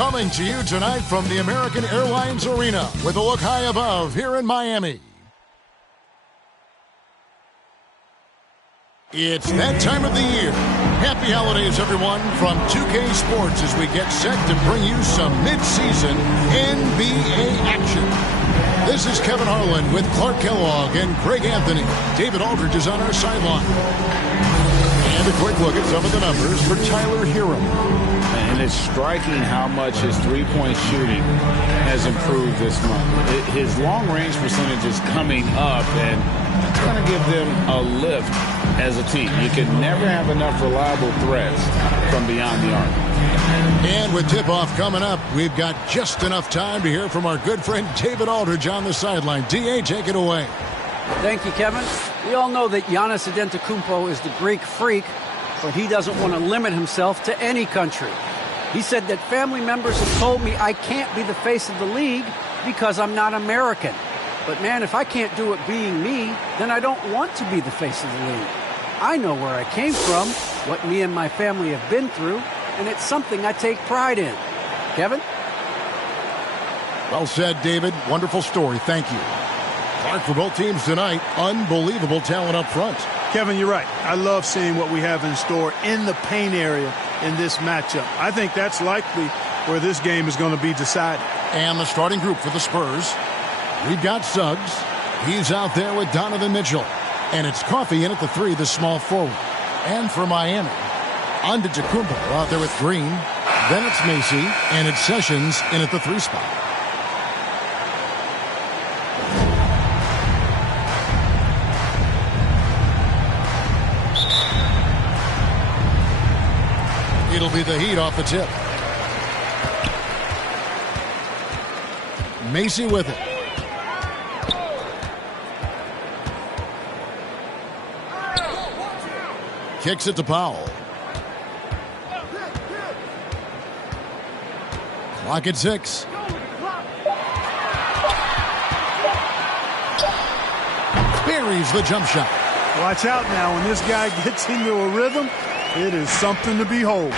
Coming to you tonight from the American Airlines Arena with a look high above here in Miami. It's that time of the year. Happy holidays, everyone, from 2K Sports as we get set to bring you some mid-season NBA action. This is Kevin Harlan with Clark Kellogg and Greg Anthony. David Aldridge is on our sideline. And a quick look at some of the numbers for Tyler Hero. And it's striking how much his three-point shooting has improved this month. His long-range percentage is coming up, and it's going to give them a lift as a team. You can never have enough reliable threats from beyond the arc. And with tip-off coming up, we've got just enough time to hear from our good friend David Aldridge on the sideline. D.A., take it away. Thank you, Kevin. We all know that Giannis Antetokounmpo is the Greek freak, but he doesn't want to limit himself to any country. He said that family members have told me I can't be the face of the league because I'm not American. But, man, if I can't do it being me, then I don't want to be the face of the league. I know where I came from, what me and my family have been through, and it's something I take pride in. Kevin? Well said, David. Wonderful story. Thank you. Clark, for both teams tonight, unbelievable talent up front. Kevin, you're right. I love seeing what we have in store in the paint area in this matchup. I think that's likely where this game is going to be decided. And the starting group for the Spurs. We've got Suggs. He's out there with Donovan Mitchell. And it's Coffey in at the 3, the small forward. And for Miami, Antetokounmpo out there with Green. Then it's Macy, and it's Sessions in at the 3 spot. It'll be the Heat off the tip. Macy with it. Kicks it to Powell. Clock at 6. Buries the jump shot. Watch out now. When this guy gets into a rhythm, it is something to behold.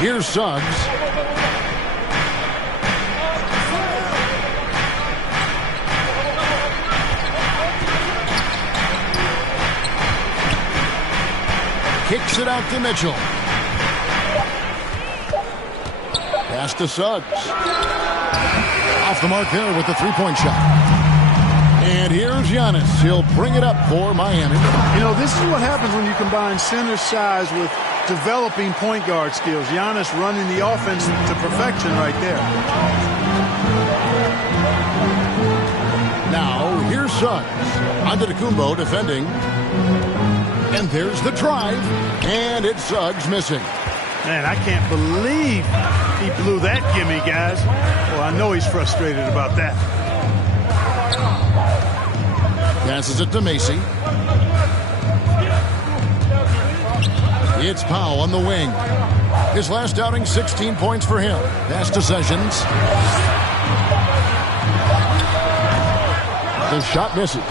Here's Suggs. Kicks it out to Mitchell. Pass to Suggs. Off the mark there with the three-point shot. And here's Giannis. He'll bring it up for Miami. You know, this is what happens when you combine center size with developing point guard skills. Giannis running the offense to perfection right there. Now, here's Suggs. Antetokounmpo defending. And there's the drive. And it's Suggs missing. Man, I can't believe he blew that gimme, guys. Well, I know he's frustrated about that. Passes it to Macy. It's Powell on the wing. His last outing, 16 points for him. Pass to Sessions. The shot misses.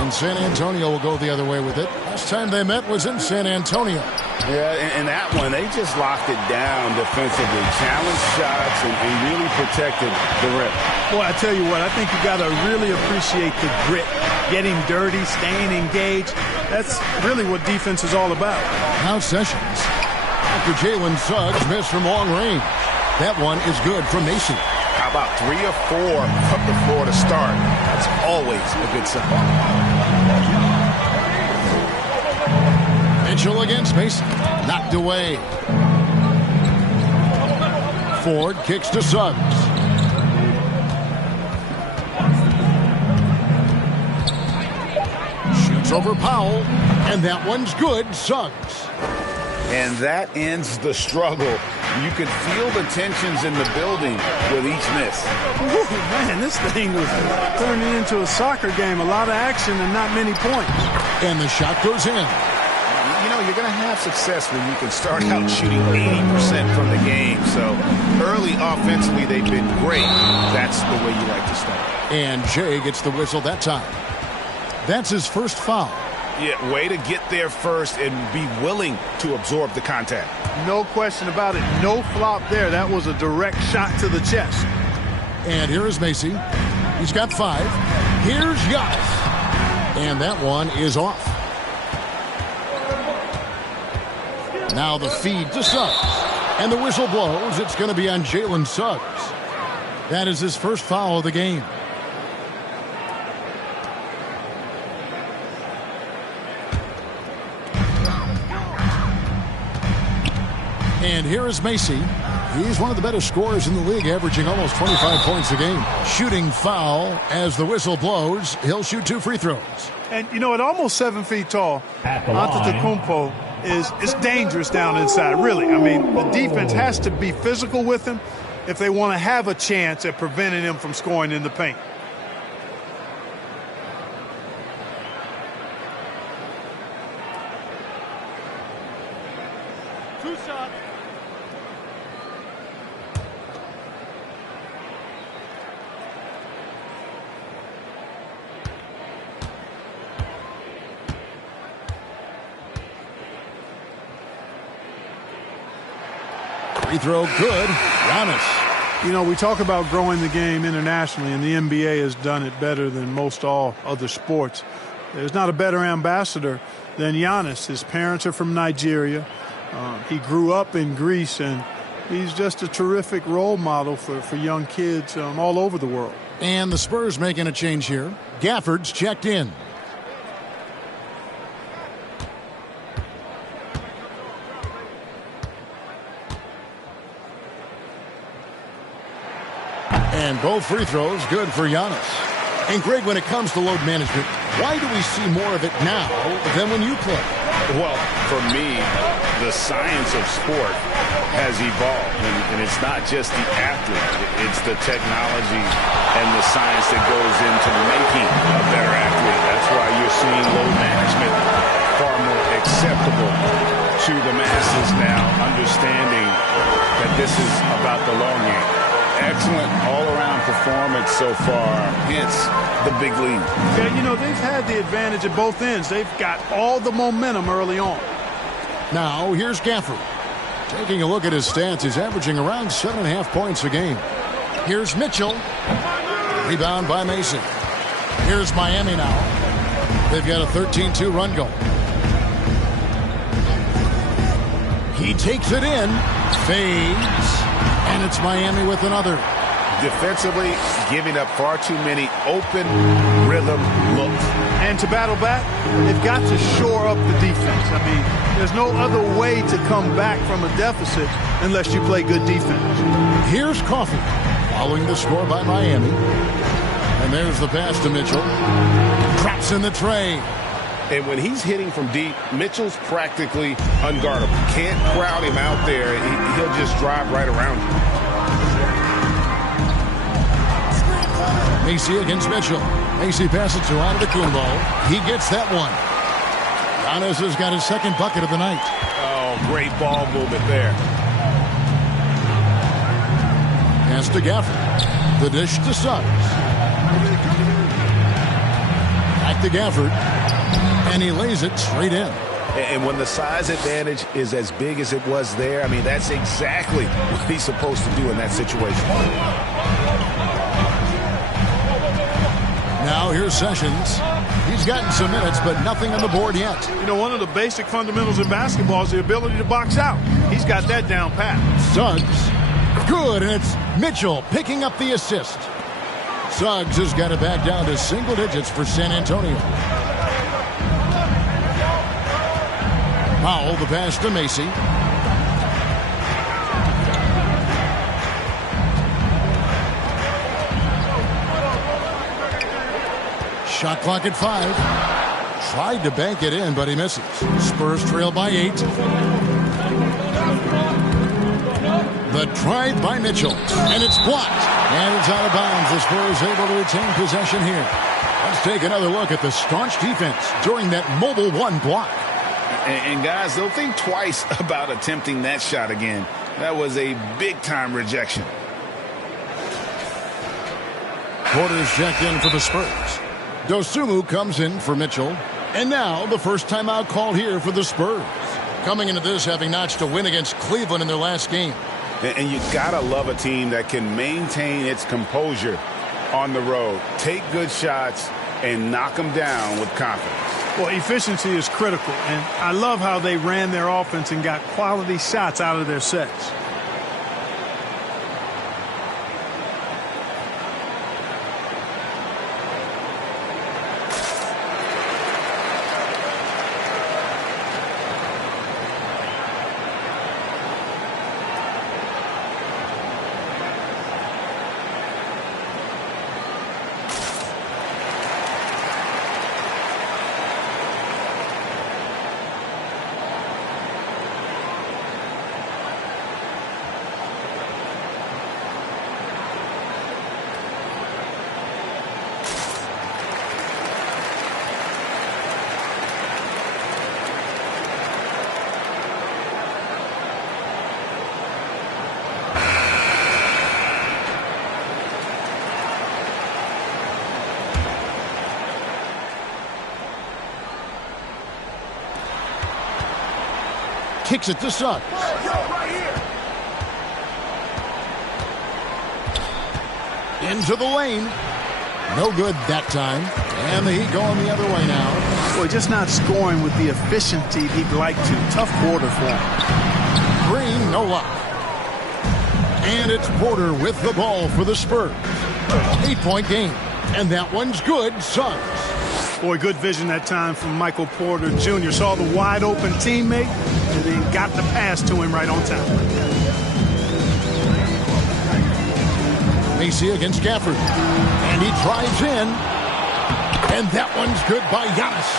And San Antonio will go the other way with it. Last time they met was in San Antonio. Yeah, and that one, they just locked it down defensively. Challenged shots and really protected the rim. Boy, I tell you what, I think you got to really appreciate the grit. Getting dirty, staying engaged. That's really what defense is all about. Now Sessions. After Jalen Suggs missed from long range. That one is good from Macy. How about 3 or 4 from the floor to start? That's always a good sign. Mitchell against Macy. Knocked away. Ford kicks to Suggs. Shoots over Powell. And that one's good. Suggs. And that ends the struggle. You could feel the tensions in the building with each miss. Ooh, man, this thing was turning into a soccer game. A lot of action and not many points. And the shot goes in. You know, you're going to have success when you can start out shooting 80% from the game. So early offensively, they've been great. That's the way you like to start. And Jay gets the whistle that time. That's his first foul. Yeah, way to get there first and be willing to absorb the contact. No question about it. No flop there. That was a direct shot to the chest. And here is Macy. He's got 5. Here's Giannis. And that one is off. Now the feed to Suggs. And the whistle blows. It's going to be on Jalen Suggs. That is his first foul of the game. And here is Macy. He's one of the better scorers in the league, averaging almost 25 points a game. Shooting foul as the whistle blows. He'll shoot 2 free throws. And, you know, at almost 7 feet tall, Antetokounmpo is dangerous down inside, really. I mean, the defense has to be physical with him if they want to have a chance at preventing him from scoring in the paint. Two shots. Free throw good. Giannis. You know, we talk about growing the game internationally, and the NBA has done it better than most all other sports. There's not a better ambassador than Giannis. His parents are from Nigeria. He grew up in Greece, and he's just a terrific role model for young kids all over the world. And the Spurs making a change here. Gafford's checked in. And both free throws good for Giannis. And Greg, when it comes to load management, why do we see more of it now than when you play? Well, for me, the science of sport has evolved, and it's not just the athlete. It's the technology and the science that goes into making a better athlete. That's why you're seeing load management far more acceptable to the masses now, understanding that this is about the long game. Excellent all-around performance so far, hence the big lead. Yeah, you know, they've had the advantage at both ends. They've got all the momentum early on. Now, here's Gafford. Taking a look at his stats, he's averaging around 7.5 points a game. Here's Mitchell. Rebound by Mason. Here's Miami now. They've got a 13-2 run going. He takes it in. Fades. And it's Miami with another. Defensively, giving up far too many open rhythm looks. And to battle back, they've got to shore up the defense. I mean, there's no other way to come back from a deficit unless you play good defense. Here's Coffey, following the score by Miami. And there's the pass to Mitchell. Drops in the tray. And when he's hitting from deep, Mitchell's practically unguardable. Can't crowd him out there. He'll just drive right around you. Macy against Mitchell. Macy passes to Antetokounmpo. He gets that one. Giannis has got his second bucket of the night. Oh, great ball movement there. Pass to Gafford. The dish to Suggs. Back to Gafford. And he lays it straight in. And when the size advantage is as big as it was there, I mean, that's exactly what he's supposed to do in that situation. Now here's Sessions. He's gotten some minutes, but nothing on the board yet. You know, one of the basic fundamentals in basketball is the ability to box out. He's got that down pat. Suggs. Good, and it's Mitchell picking up the assist. Suggs has got it back down to single digits for San Antonio. Powell, the pass to Macy. Shot clock at 5. Tried to bank it in, but he misses. Spurs trail by 8. The drive by Mitchell, and it's blocked. And it's out of bounds. The Spurs able to retain possession here. Let's take another look at the staunch defense during that mobile one block. And guys, they'll think twice about attempting that shot again. That was a big-time rejection. Porter's checked in for the Spurs. Dosunmu comes in for Mitchell. And now the first timeout called here for the Spurs. Coming into this having notched a win against Cleveland in their last game. And you gotta love a team that can maintain its composure on the road. Take good shots and knock them down with confidence. Well, efficiency is critical, and I love how they ran their offense and got quality shots out of their sets. Kicks it to Suggs. Into the lane. No good that time. And the Heat going the other way now. Boy, just not scoring with the efficiency he'd like to. Tough quarter for him. Green, no luck. And it's Porter with the ball for the Spurs. 8-point game. And that one's good. Suggs. Boy, good vision that time from Michael Porter Jr. Saw the wide open teammate and then got the pass to him right on time. Macy against Gafford. And he drives in. And that one's good by Giannis.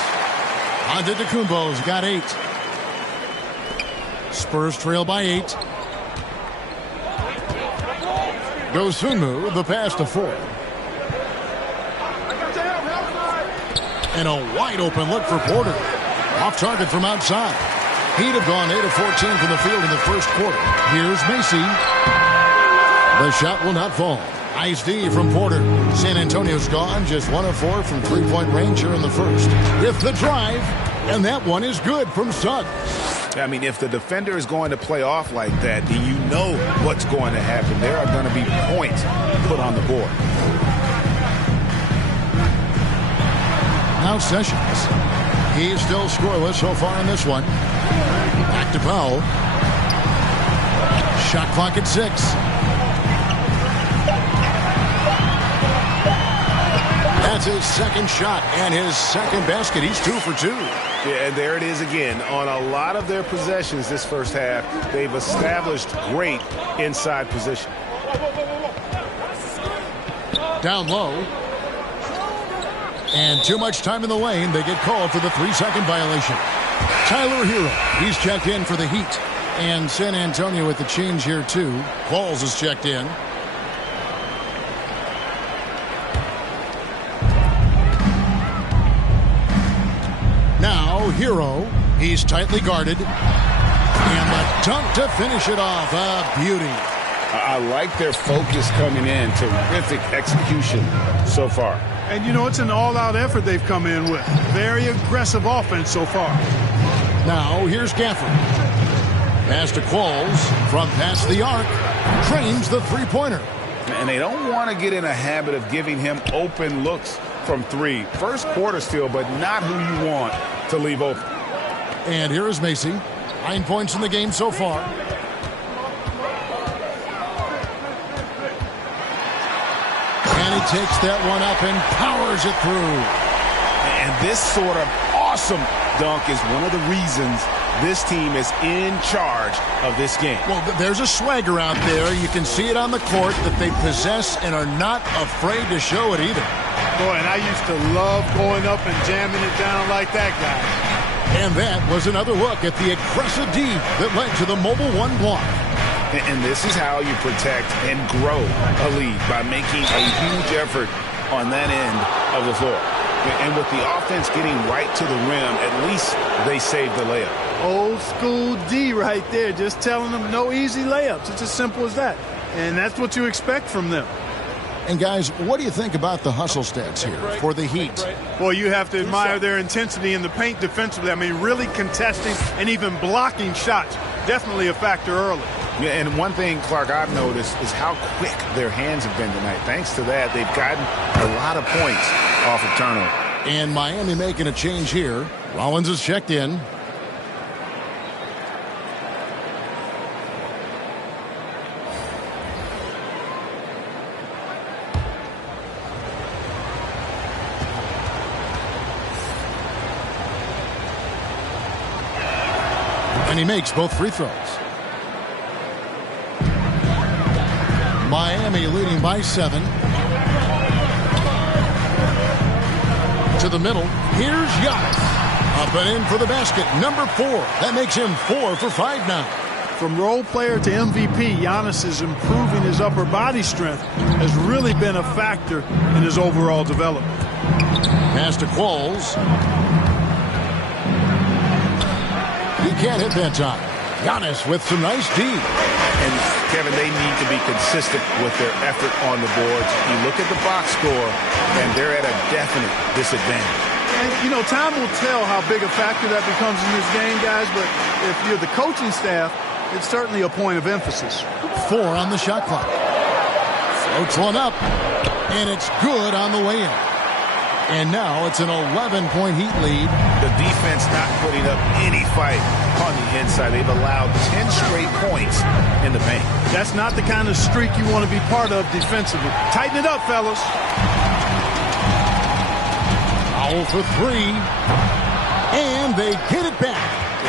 Antetokounmpo's got 8. Spurs trail by 8. Dosunmu, the pass to 4. And a wide open look for Porter. Off target from outside. He'd have gone 8 of 14 from the field in the first quarter. Here's Macy. The shot will not fall. Nice D from Porter. San Antonio's gone just 1 of 4 from three-point range here in the first. With the drive, and that one is good from Suggs. I mean, if the defender is going to play off like that, then you know what's going to happen. There are going to be points put on the board. Now Sessions. He's still scoreless so far in this one. Back to Powell. Shot clock at 6. That's his second shot and his second basket. He's 2 for 2. Yeah, and there it is again. On a lot of their possessions this first half, they've established great inside position. Down low. And too much time in the lane. They get called for the 3-second violation. Tyler Hero, he's checked in for the Heat. And San Antonio with the change here too. Qualls is checked in. Now Hero, he's tightly guarded. And the dunk to finish it off. A beauty. I like their focus coming in. Terrific execution so far. And, you know, it's an all-out effort they've come in with. Very aggressive offense so far. Now, here's Gafford. Pass to Qualls from past the arc. Drains the three-pointer. And they don't want to get in a habit of giving him open looks from 3. First quarter still, but not who you want to leave open. And here is Macy. 9 points in the game so far. And he takes that one up and powers it through. And this sort of awesome dunk is one of the reasons this team is in charge of this game. Well, there's a swagger out there. You can see it on the court that they possess and are not afraid to show it either. Boy, and I used to love going up and jamming it down like that guy. And that was another look at the aggressive D that led to the mobile 1 block. And this is how you protect and grow a lead, by making a huge effort on that end of the floor. And with the offense getting right to the rim, at least they saved the layup. Old school D right there, just telling them no easy layups. It's as simple as that. And that's what you expect from them. And, guys, what do you think about the hustle stats here for the Heat? Well, you have to admire their intensity in the paint defensively. I mean, really contesting and even blocking shots. Definitely a factor early. Yeah, and one thing, Clark, I've noticed is how quick their hands have been tonight. Thanks to that, they've gotten a lot of points off of turnover. And Miami making a change here. Rollins is checked in. And he makes both free throws. Miami leading by 7. To the middle. Here's Giannis. Up and in for the basket. Number 4. That makes him 4 for 5 now. From role player to MVP, Giannis is improving his upper body strength. Has really been a factor in his overall development. Pass to Qualls. He can't hit that time. Giannis with some nice D. And, Kevin, they need to be consistent with their effort on the boards. You look at the box score, and they're at a definite disadvantage. And, you know, time will tell how big a factor that becomes in this game, guys, but if you're the coaching staff, it's certainly a point of emphasis. 4 on the shot clock. Floats one up, and it's good on the way in. And now it's an 11-point Heat lead. The defense not putting up any fight on the inside. They've allowed 10 straight points in the paint. That's not the kind of streak you want to be part of defensively. Tighten it up, fellas. Foul for 3. And they get it back.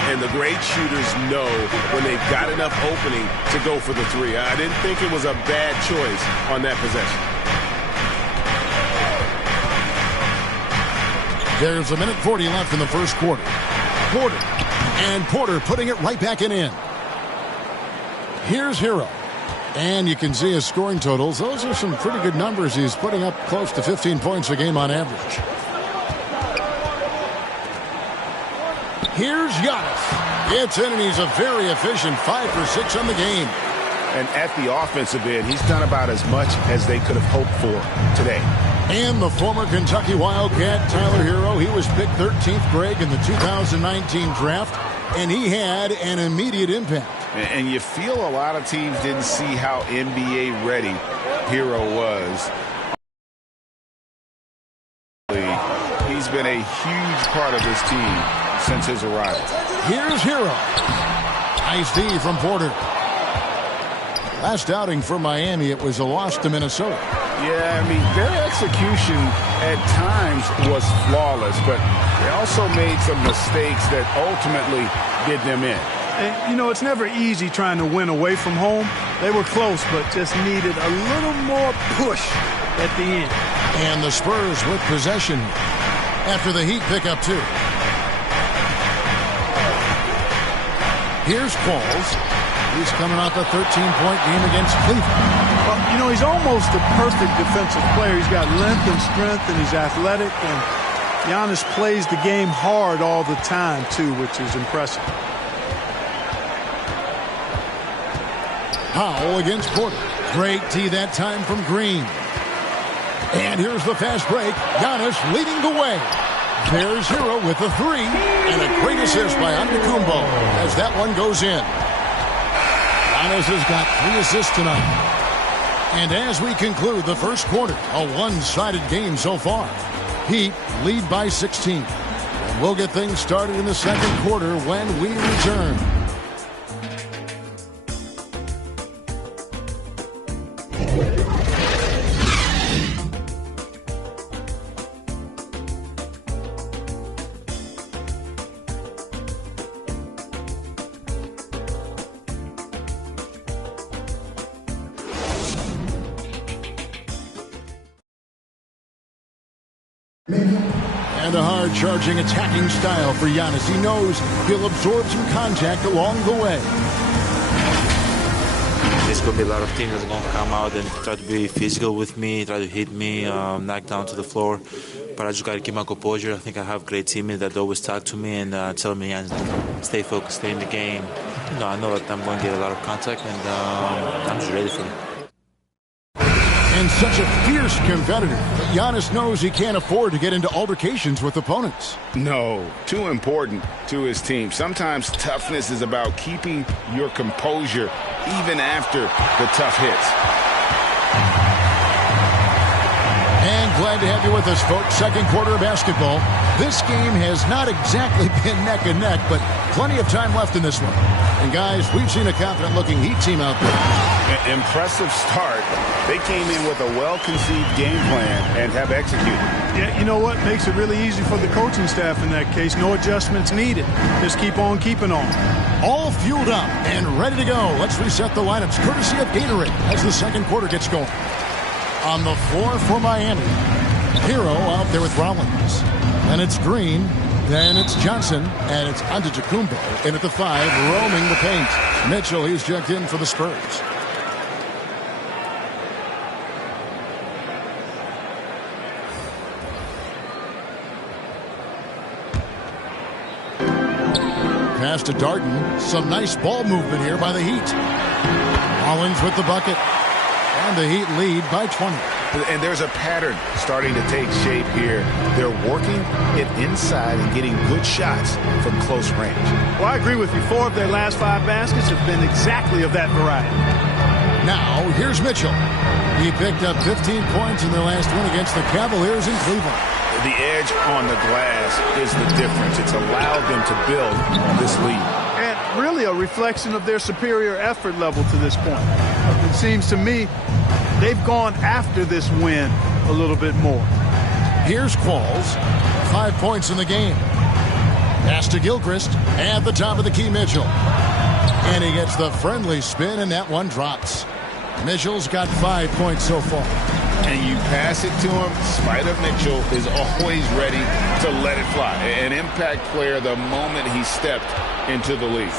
And the great shooters know when they've got enough opening to go for the 3. I didn't think it was a bad choice on that possession. There's 1:40 left in the first quarter. Porter. And Porter putting it right back in. Here's Hero. And you can see his scoring totals. Those are some pretty good numbers. He's putting up close to 15 points a game on average. Here's Giannis. It's in, and he's a very efficient 5 for 6 on the game. And at the offensive end, he's done about as much as they could have hoped for today. And the former Kentucky Wildcat, Tyler Hero, he was picked 13th, Greg, in the 2019 draft, and he had an immediate impact. And you feel a lot of teams didn't see how NBA ready Hero was. He's been a huge part of this team since his arrival. Here's Hero. Nice D from Porter. Last outing for Miami, it was a loss to Minnesota. Yeah, I mean, their execution at times was flawless, but they also made some mistakes that ultimately did them in. And, you know, it's never easy trying to win away from home. They were close, but just needed a little more push at the end. And the Spurs with possession after the Heat pick up 2. Here's Qualls. He's coming off a 13-point game against Cleveland. Well, you know, he's almost a perfect defensive player. He's got length and strength, and he's athletic. And Giannis plays the game hard all the time, too, which is impressive. Powell against Porter. Great tee that time from Green. And here's the fast break. Giannis leading the way. There's Hero with the 3. And a great assist by Antetokounmpo as that one goes in. Giannis has got 3 assists tonight. And as we conclude the first quarter, a one-sided game so far. Heat lead by 16. And we'll get things started in the second quarter when we return. And a hard-charging, attacking style for Giannis. He knows he'll absorb some contact along the way. There's going to be a lot of teams that's going to come out and try to be physical with me, try to hit me, knock down to the floor. But I just got to keep my composure. I think I have great teammates that always talk to me and tell me, stay focused, stay in the game. You know, I know that I'm going to get a lot of contact, and I'm just ready for it. And such a fierce competitor. But Giannis knows he can't afford to get into altercations with opponents. No, too important to his team. Sometimes toughness is about keeping your composure even after the tough hits. And glad to have you with us, folks. Second quarter of basketball. This game has not exactly been neck and neck, but plenty of time left in this one. And guys, we've seen a confident-looking Heat team out there. Impressive start. They came in with a well-conceived game plan and have executed. Yeah, you know what? Makes it really easy for the coaching staff in that case. No adjustments needed. Just keep on keeping on. All fueled up and ready to go. Let's reset the lineups courtesy of Gatorade as the second quarter gets going. On the floor for Miami, Hero out there with Rollins. And it's Green, then it's Johnson, and it's Antetokounmpo in at the 5, roaming the paint. Mitchell, he's checked in for the Spurs. Pass to Darden. Some nice ball movement here by the Heat. Rollins with the bucket. And the Heat lead by 20. And there's a pattern starting to take shape here. They're working it inside and getting good shots from close range. Well, I agree with you. 4 of their last 5 baskets have been exactly of that variety. Now, here's Mitchell. He picked up 15 points in their last win against the Cavaliers in Cleveland. The edge on the glass is the difference. It's allowed them to build on this lead. And really a reflection of their superior effort level to this point. It seems to me they've gone after this win a little bit more. Here's Qualls. 5 points in the game. Pass to Gilchrist. At the top of the key, Mitchell. And he gets the friendly spin, and that one drops. Mitchell's got 5 points so far. And you pass it to him, Spider Mitchell is always ready to let it fly. An impact player the moment he stepped into the league.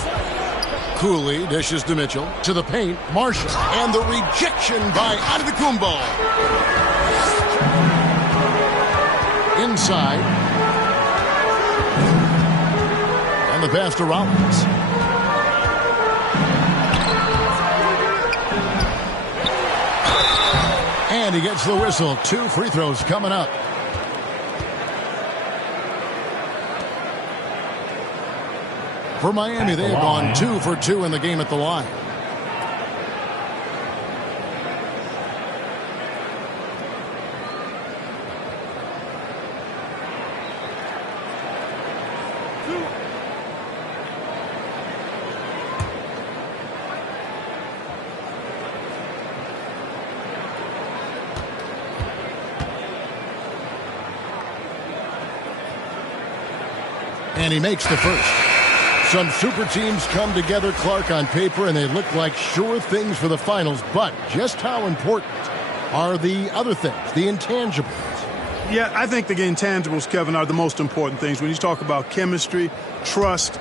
Cooley dishes to Mitchell. To the paint, Marshall. And the rejection by Antetokounmpo. Inside. And the pass to Rollins. And he gets the whistle. 2 free throws coming up. For Miami, they've gone 2 for 2 in the game at the line. And he makes the first. Some super teams come together, Clark, on paper, and they look like sure things for the finals. But just how important are the other things, the intangibles? Yeah, I think the intangibles, Kevin, are the most important things. When you talk about chemistry, trust,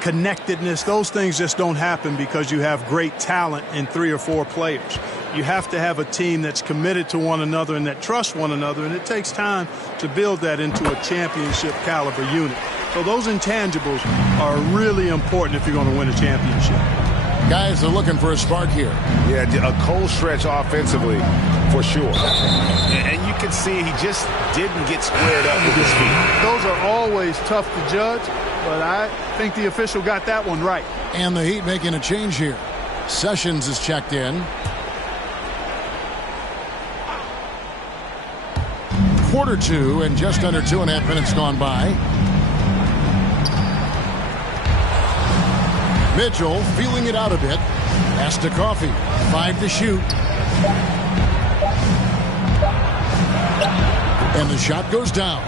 connectedness, those things just don't happen because you have great talent in 3 or 4 players. You have to have a team that's committed to one another and that trusts one another, and it takes time to build that into a championship caliber unit. So those intangibles are really important if you're going to win a championship. Guys are looking for a spark here. Yeah, a cold stretch offensively for sure. And you can see he just didn't get squared up with his feet. Those are always tough to judge, but I think the official got that one right. And the Heat making a change here. Sessions is checked in. Quarter 2 and just under 2.5 minutes gone by. Mitchell feeling it out a bit. Pass to Coffee. 5 to shoot. And the shot goes down.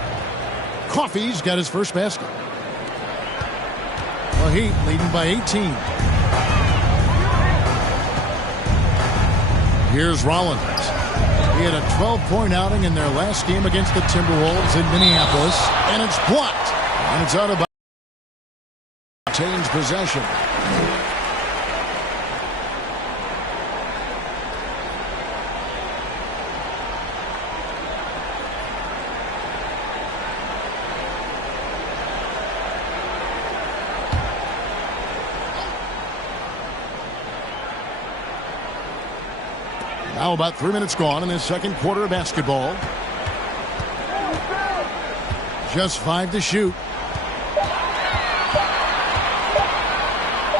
Coffee's got his first basket. The Heat leading by 18. Here's Rollins. He had a 12-point outing in their last game against the Timberwolves in Minneapolis. And it's blocked. And it's out of bounds. Change possession. Now about 3 minutes gone in this second quarter of basketball. Just 5 to shoot.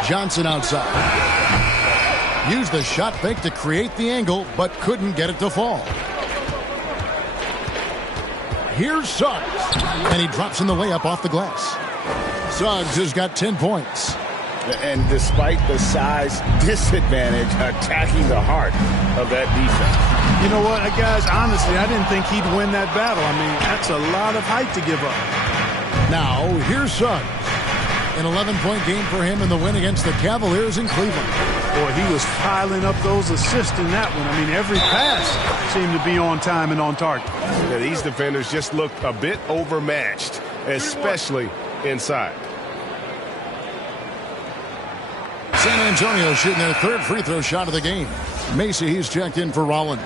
Johnson outside. Used the shot fake to create the angle, but couldn't get it to fall. Here's Suggs, and he drops in the layup off the glass. Suggs has got 10 points. And despite the size disadvantage, attacking the heart of that defense. You know what, guys, honestly, I didn't think he'd win that battle. I mean, that's a lot of height to give up. Now, here's Suggs. An 11-point game for him in the win against the Cavaliers in Cleveland. Boy, he was piling up those assists in that one. I mean, every pass seemed to be on time and on target. Yeah, these defenders just looked a bit overmatched, especially inside. San Antonio shooting their third free throw shot of the game. Macy, he's checked in for Rollins.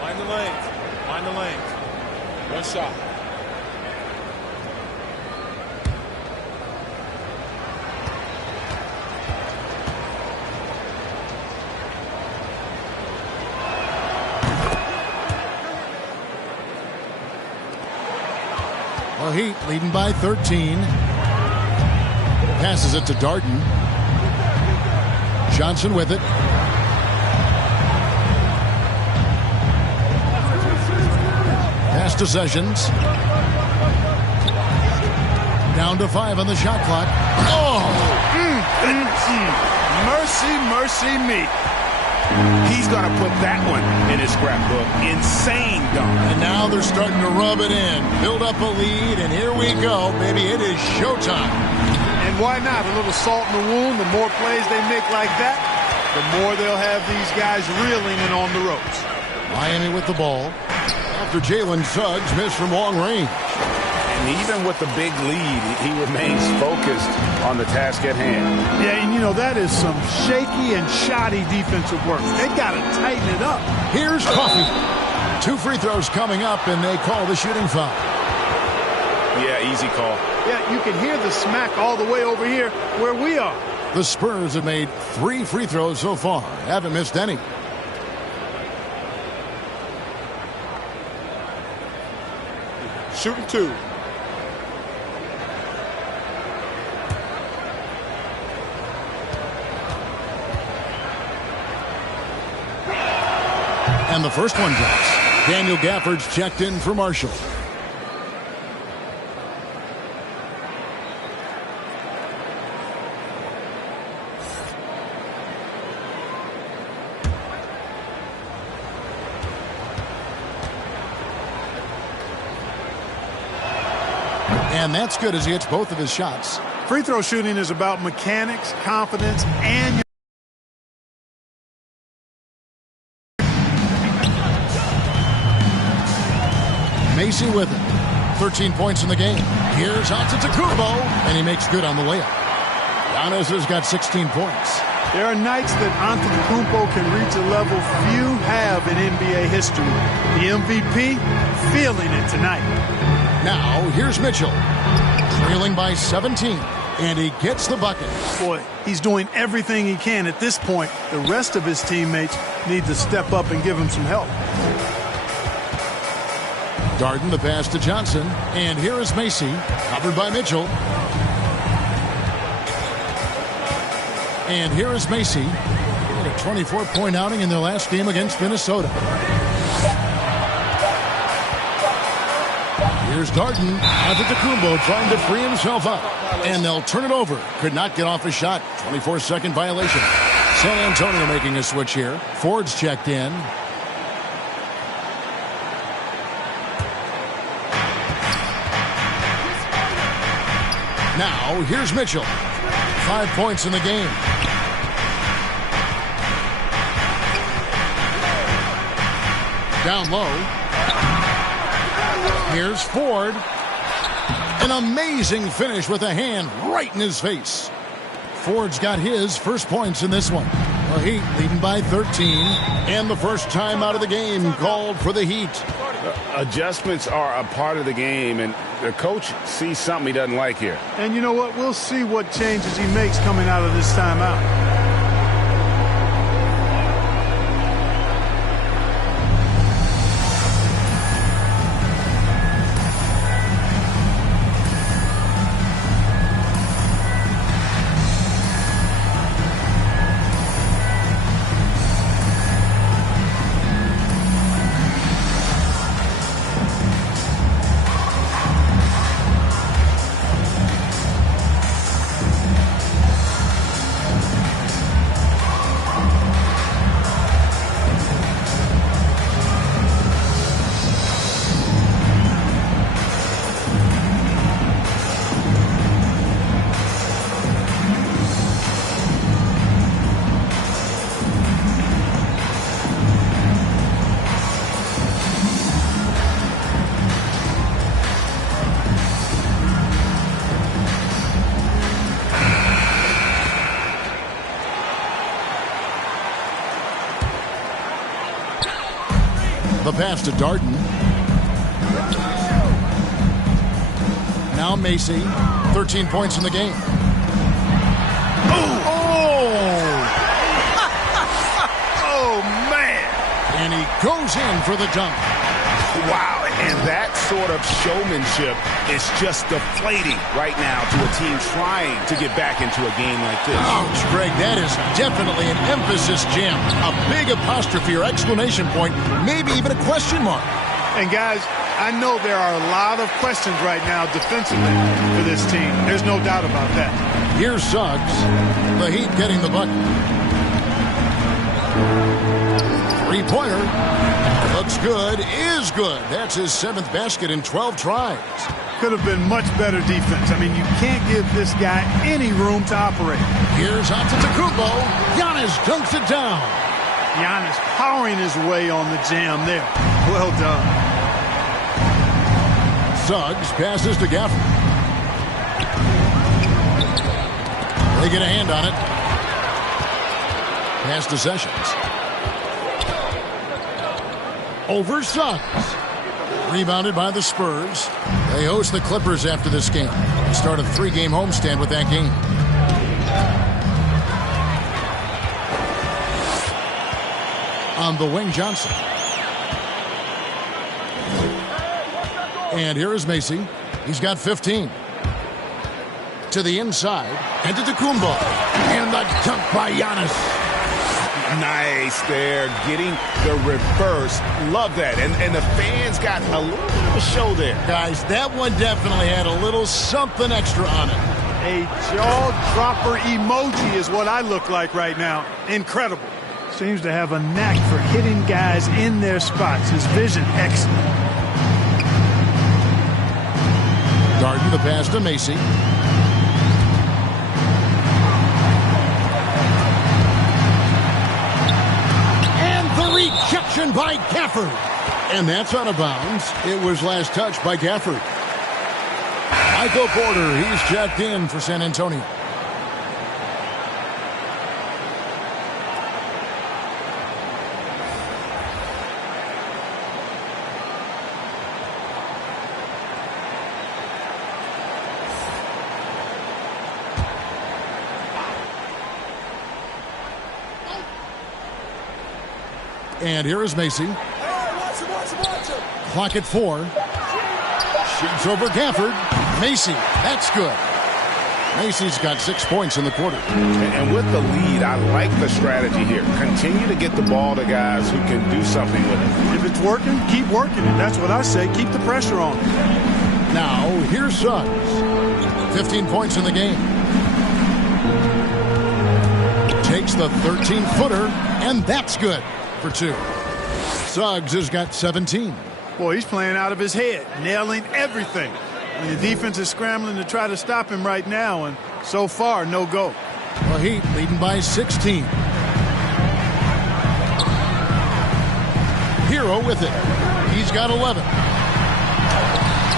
Find the lanes. Find the lanes. One shot. Well, Heat leading by 13. Passes it to Darden. Johnson with it. Pass to Sessions. Down to 5 on the shot clock. Oh! Mercy, mercy me. He's going to put that one in his scrapbook. Insane dunk. And now they're starting to rub it in. Build up a lead, and here we go. Baby, it is showtime. And why not? A little salt in the wound. The more plays they make like that, the more they'll have these guys reeling and on the ropes. Miami with the ball. After Jalen Suggs missed from long range. And even with the big lead, he remains focused on the task at hand. Yeah, and you know, that is some shaky and shoddy defensive work. They got to tighten it up. Here's Coffey. 2 free throws coming up, and they call the shooting foul. Yeah, easy call. Yeah, you can hear the smack all the way over here where we are. The Spurs have made 3 free throws so far. Haven't missed any. Shooting 2. And the first one drops. Daniel Gafford's checked in for Marshall. And that's good as he hits both of his shots. Free throw shooting is about mechanics, confidence, and Macy with it. 13 points in the game. Here's Antetokounmpo, and he makes good on the layup. Giannis has got 16 points. There are nights that Antetokounmpo can reach a level few have in NBA history. The MVP feeling it tonight. Now, here's Mitchell. Trailing by 17, and he gets the bucket. Boy, he's doing everything he can at this point. The rest of his teammates need to step up and give him some help. Darden the pass to Johnson, and here is Macy, covered by Mitchell. And here is Macy, with a 24-point outing in their last game against Minnesota. Here's Darden. Antetokounmpo trying to free himself up, and they'll turn it over. Could not get off a shot. 24-second violation. San Antonio making a switch here. Ford's checked in. Now, here's Mitchell. 5 points in the game. Down low. Here's Ford. An amazing finish with a hand right in his face. Ford's got his first points in this one. The Heat leading by 13. And the first time out of the game called for the Heat. Adjustments are a part of the game, and the coach sees something he doesn't like here. And you know what? We'll see what changes he makes coming out of this timeout. The pass to Darden. Now Macy, 13 points in the game. Oh, man. And he goes in for the dunk. Wow, and that sort of showmanship is just deflating right now to a team trying to get back into a game like this. Ouch, Greg, that is definitely an emphasis jam. A big apostrophe or exclamation point, maybe even a question mark. And guys, I know there are a lot of questions right now defensively for this team. There's no doubt about that. Here's Suggs. The Heat getting the bucket. Three-pointer. Looks good, is good. That's his 7th basket in 12 tries. Could have been much better defense. I mean, you can't give this guy any room to operate. Here's Antetokounmpo. Giannis dunks it down. Giannis powering his way on the jam there. Well done. Suggs passes to Gafford. They get a hand on it. Pass to Sessions. Over Suggs. Rebounded by the Spurs. They host the Clippers after this game. Start a 3-game homestand with that game. On the wing, Johnson. And here is Macy. He's got 15. To the inside. And to Antetokounmpo. And the dunk by Giannis. Nice there, getting the reverse. Love that. And the fans got a little bit of a show there. Guys, that one definitely had a little something extra on it. A jaw-dropper emoji is what I look like right now. Incredible. Seems to have a knack for hitting guys in their spots. His vision, excellent. Darden the pass to Macy. Rejection by Gafford. And that's out of bounds. It was last touched by Gafford. Michael Porter, he's checked in for San Antonio. And here is Macy. Clock at 4. Shoots over Gafford. Macy, that's good. Macy's got 6 points in the quarter. And with the lead, I like the strategy here. Continue to get the ball to guys who can do something with it. If it's working, keep working it. That's what I say. Keep the pressure on. Now, here's Suggs. 15 points in the game. Takes the 13-footer, and that's good. For 2. Suggs has got 17. Boy, he's playing out of his head, nailing everything. And the defense is scrambling to try to stop him right now, and so far, no go. The Heat leading by 16. Hero with it. He's got 11.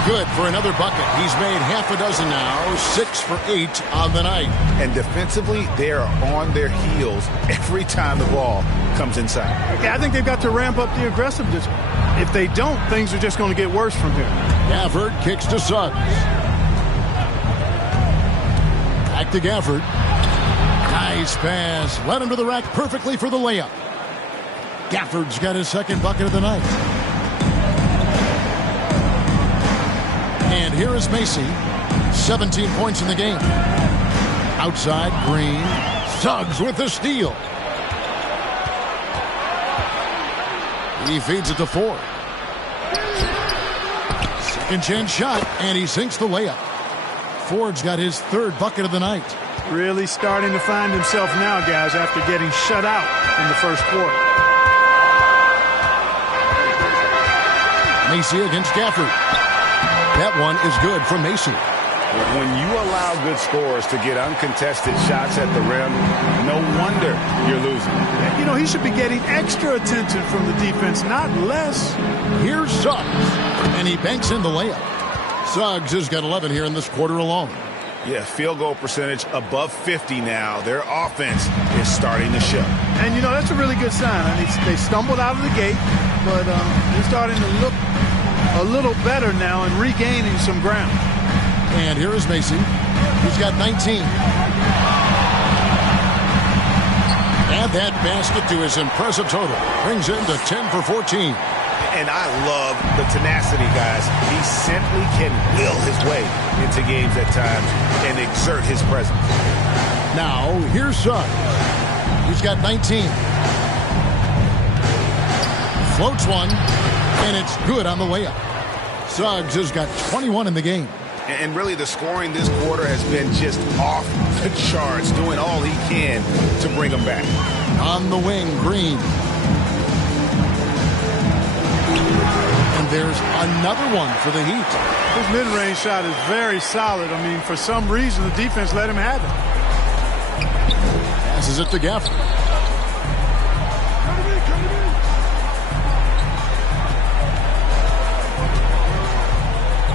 Good for another bucket. He's made half a dozen now, 6 for 8 on the night. And defensively, they are on their heels every time the ball comes inside. Yeah, I think they've got to ramp up the aggressiveness. If they don't, things are just going to get worse from here. Gafford kicks to Suggs. Back to Gafford. Nice pass. Led him to the rack perfectly for the layup. Gafford's got his second bucket of the night. And here is Macy. 17 points in the game. Outside, Green. Suggs with the steal. He feeds it to Ford. Second chance shot, and he sinks the layup. Ford's got his third bucket of the night. Really starting to find himself now, guys, after getting shut out in the first quarter. Macy against Gafford. That one is good for Macy. When you allow good scorers to get uncontested shots at the rim, no wonder you're losing. You know, he should be getting extra attention from the defense, not less. Here's Suggs, and he banks in the layup. Suggs has got 11 here in this quarter alone. Yeah, field goal percentage above 50 now. Their offense is starting to show. And, you know, that's a really good sign. I mean, they stumbled out of the gate, but they're starting to look a little better now and regaining some ground. And here is Macy. He's got 19. Add that basket to his impressive total. Brings him to 10 for 14. And I love the tenacity, guys. He simply can will his way into games at times and exert his presence. Now, here's Suggs. He's got 19. Floats one, and it's good on the layup. Suggs has got 21 in the game. And really, the scoring this quarter has been just off the charts, doing all he can to bring them back. On the wing, Green. And there's another one for the Heat. His mid-range shot is very solid. I mean, for some reason, the defense let him have it. Passes it to Gafford.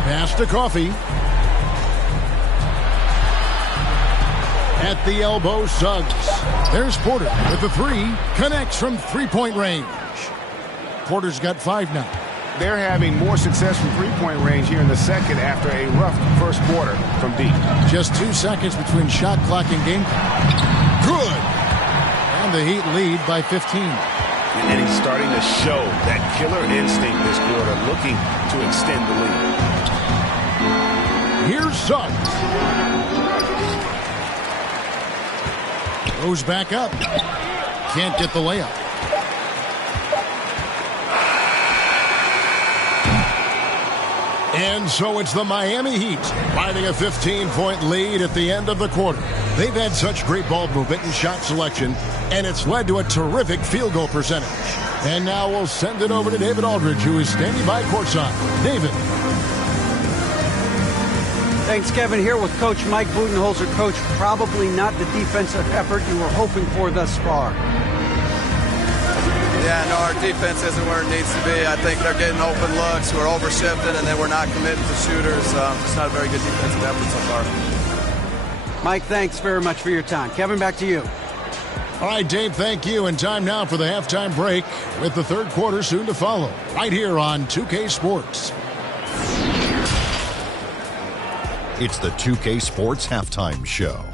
Pass to Coffee. At the elbow, Suggs. There's Porter with the three. Connects from three-point range. Porter's got 5 now. They're having more success from three-point range here in the second after a rough first quarter from deep. Just 2 seconds between shot clock and game. Good. And the Heat lead by 15. And he's starting to show that killer instinct this quarter, looking to extend the lead. Here's Suggs. Goes back up. Can't get the layup. And so it's the Miami Heat riding a 15-point lead at the end of the quarter. They've had such great ball movement and shot selection, and it's led to a terrific field goal percentage. And now we'll send it over to David Aldridge, who is standing by courtside. David. Thanks, Kevin. Here with Coach Mike Budenholzer. Coach, probably not the defensive effort you were hoping for thus far. Yeah, no, our defense isn't where it needs to be. I think they're getting open looks. We're overshifting, and then we're not committing to shooters. It's not a very good defensive effort so far. Mike, thanks very much for your time. Kevin, back to you. All right, Dave, thank you. And time now for the halftime break with the third quarter soon to follow right here on 2K Sports. It's the 2K Sports Halftime Show.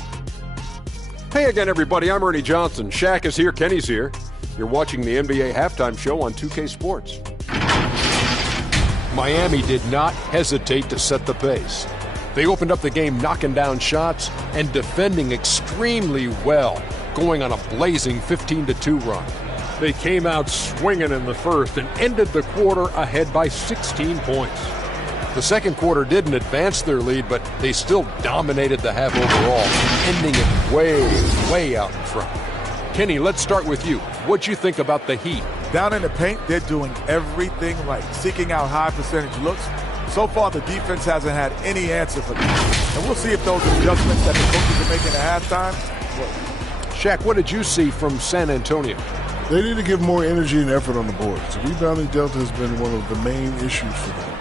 Hey again, everybody. I'm Ernie Johnson. Shaq is here. Kenny's here. You're watching the NBA Halftime Show on 2K Sports. Miami did not hesitate to set the pace. They opened up the game knocking down shots and defending extremely well, going on a blazing 15-2 run. They came out swinging in the first and ended the quarter ahead by 16 points. The second quarter didn't advance their lead, but they still dominated the half overall, ending it way out in front. Kenny, let's start with you. What'd you think about the Heat? Down in the paint, they're doing everything right, seeking out high percentage looks. So far, the defense hasn't had any answer for them. And we'll see if those adjustments that the coaches are making at halftime work. Shaq, what did you see from San Antonio? They need to give more energy and effort on the boards. The rebounding delta has been one of the main issues for them.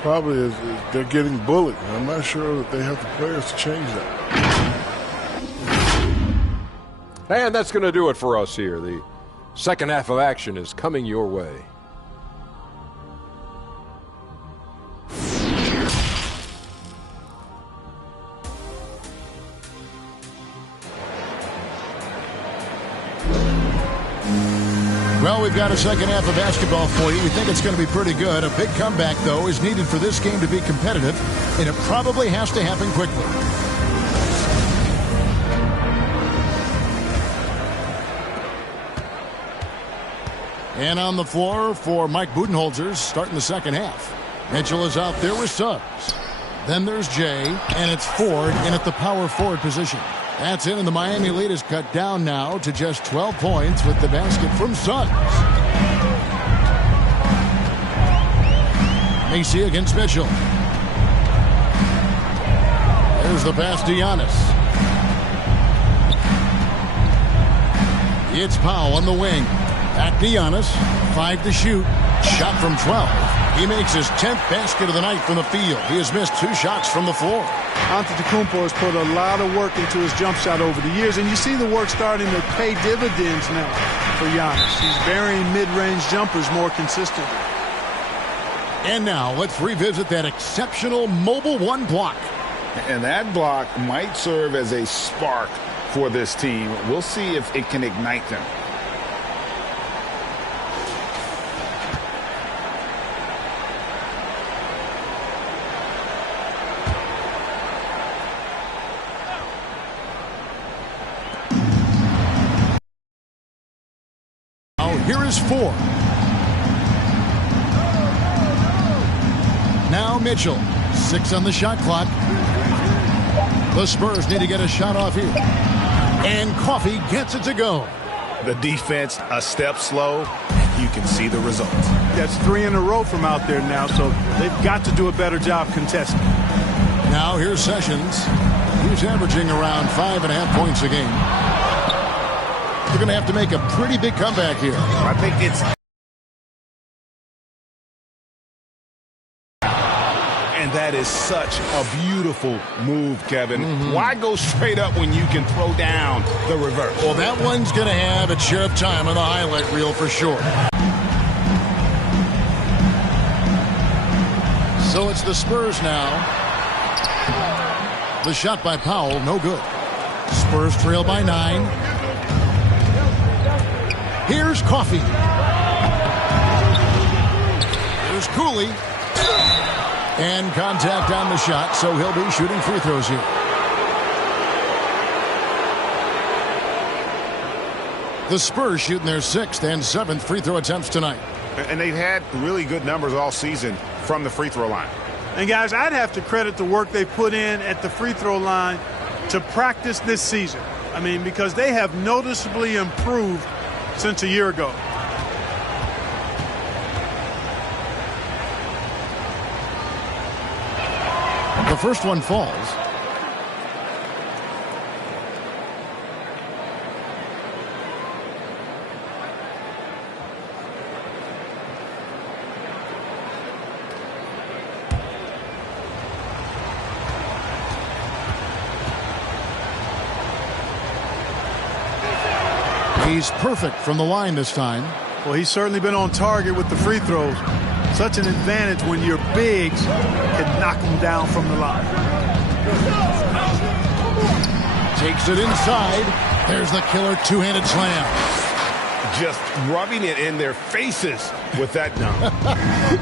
Probably is they're getting bullied. I'm not sure that they have the players to change that. And that's going to do it for us here. The second half of action is coming your way. Well, we've got a second half of basketball for you. We think it's going to be pretty good. A big comeback, though, is needed for this game to be competitive, and it probably has to happen quickly. And on the floor for Mike Budenholzer starting the second half. Mitchell is out there with Suggs. Then there's Jay, and it's Ford in at the power forward position. That's in, and the Miami lead is cut down now to just 12 points with the basket from Suggs. Macy against Mitchell. There's the pass to Giannis. It's Powell on the wing. Back to Giannis. 5 to shoot. Shot from 12. He makes his 10th basket of the night from the field. He has missed 2 shots from the floor. Antetokounmpo has put a lot of work into his jump shot over the years, and you see the work starting to pay dividends now for Giannis. He's burying mid-range jumpers more consistently. And now let's revisit that exceptional mobile 1 block. And that block might serve as a spark for this team. We'll see if it can ignite them. Here is 4. Now Mitchell. 6 on the shot clock. The Spurs need to get a shot off here. And Coffee gets it to go. The defense a step slow. You can see the results. That's 3 in a row from out there now, so they've got to do a better job contesting. Now here's Sessions. He's averaging around 5.5 points a game. They're going to have to make a pretty big comeback here. I think it's... And that is such a beautiful move, Kevin. Why go straight up when you can throw down the reverse? Well, that one's going to have its share of time on the highlight reel for sure. So it's the Spurs now. The shot by Powell, no good. Spurs trail by 9. Here's Coffee. Here's Cooley. And contact on the shot, so he'll be shooting free throws here. The Spurs shooting their 6th and 7th free throw attempts tonight. And they've had really good numbers all season from the free throw line. And guys, I'd have to credit the work they put in at the free throw line to practice this season. I mean, because they have noticeably improved since a year ago. The first one falls. He's perfect from the line this time. Well, he's certainly been on target with the free throws. Such an advantage when your bigs can knock them down from the line. Takes it inside. There's the killer 2-handed slam. Just rubbing it in their faces with that dunk.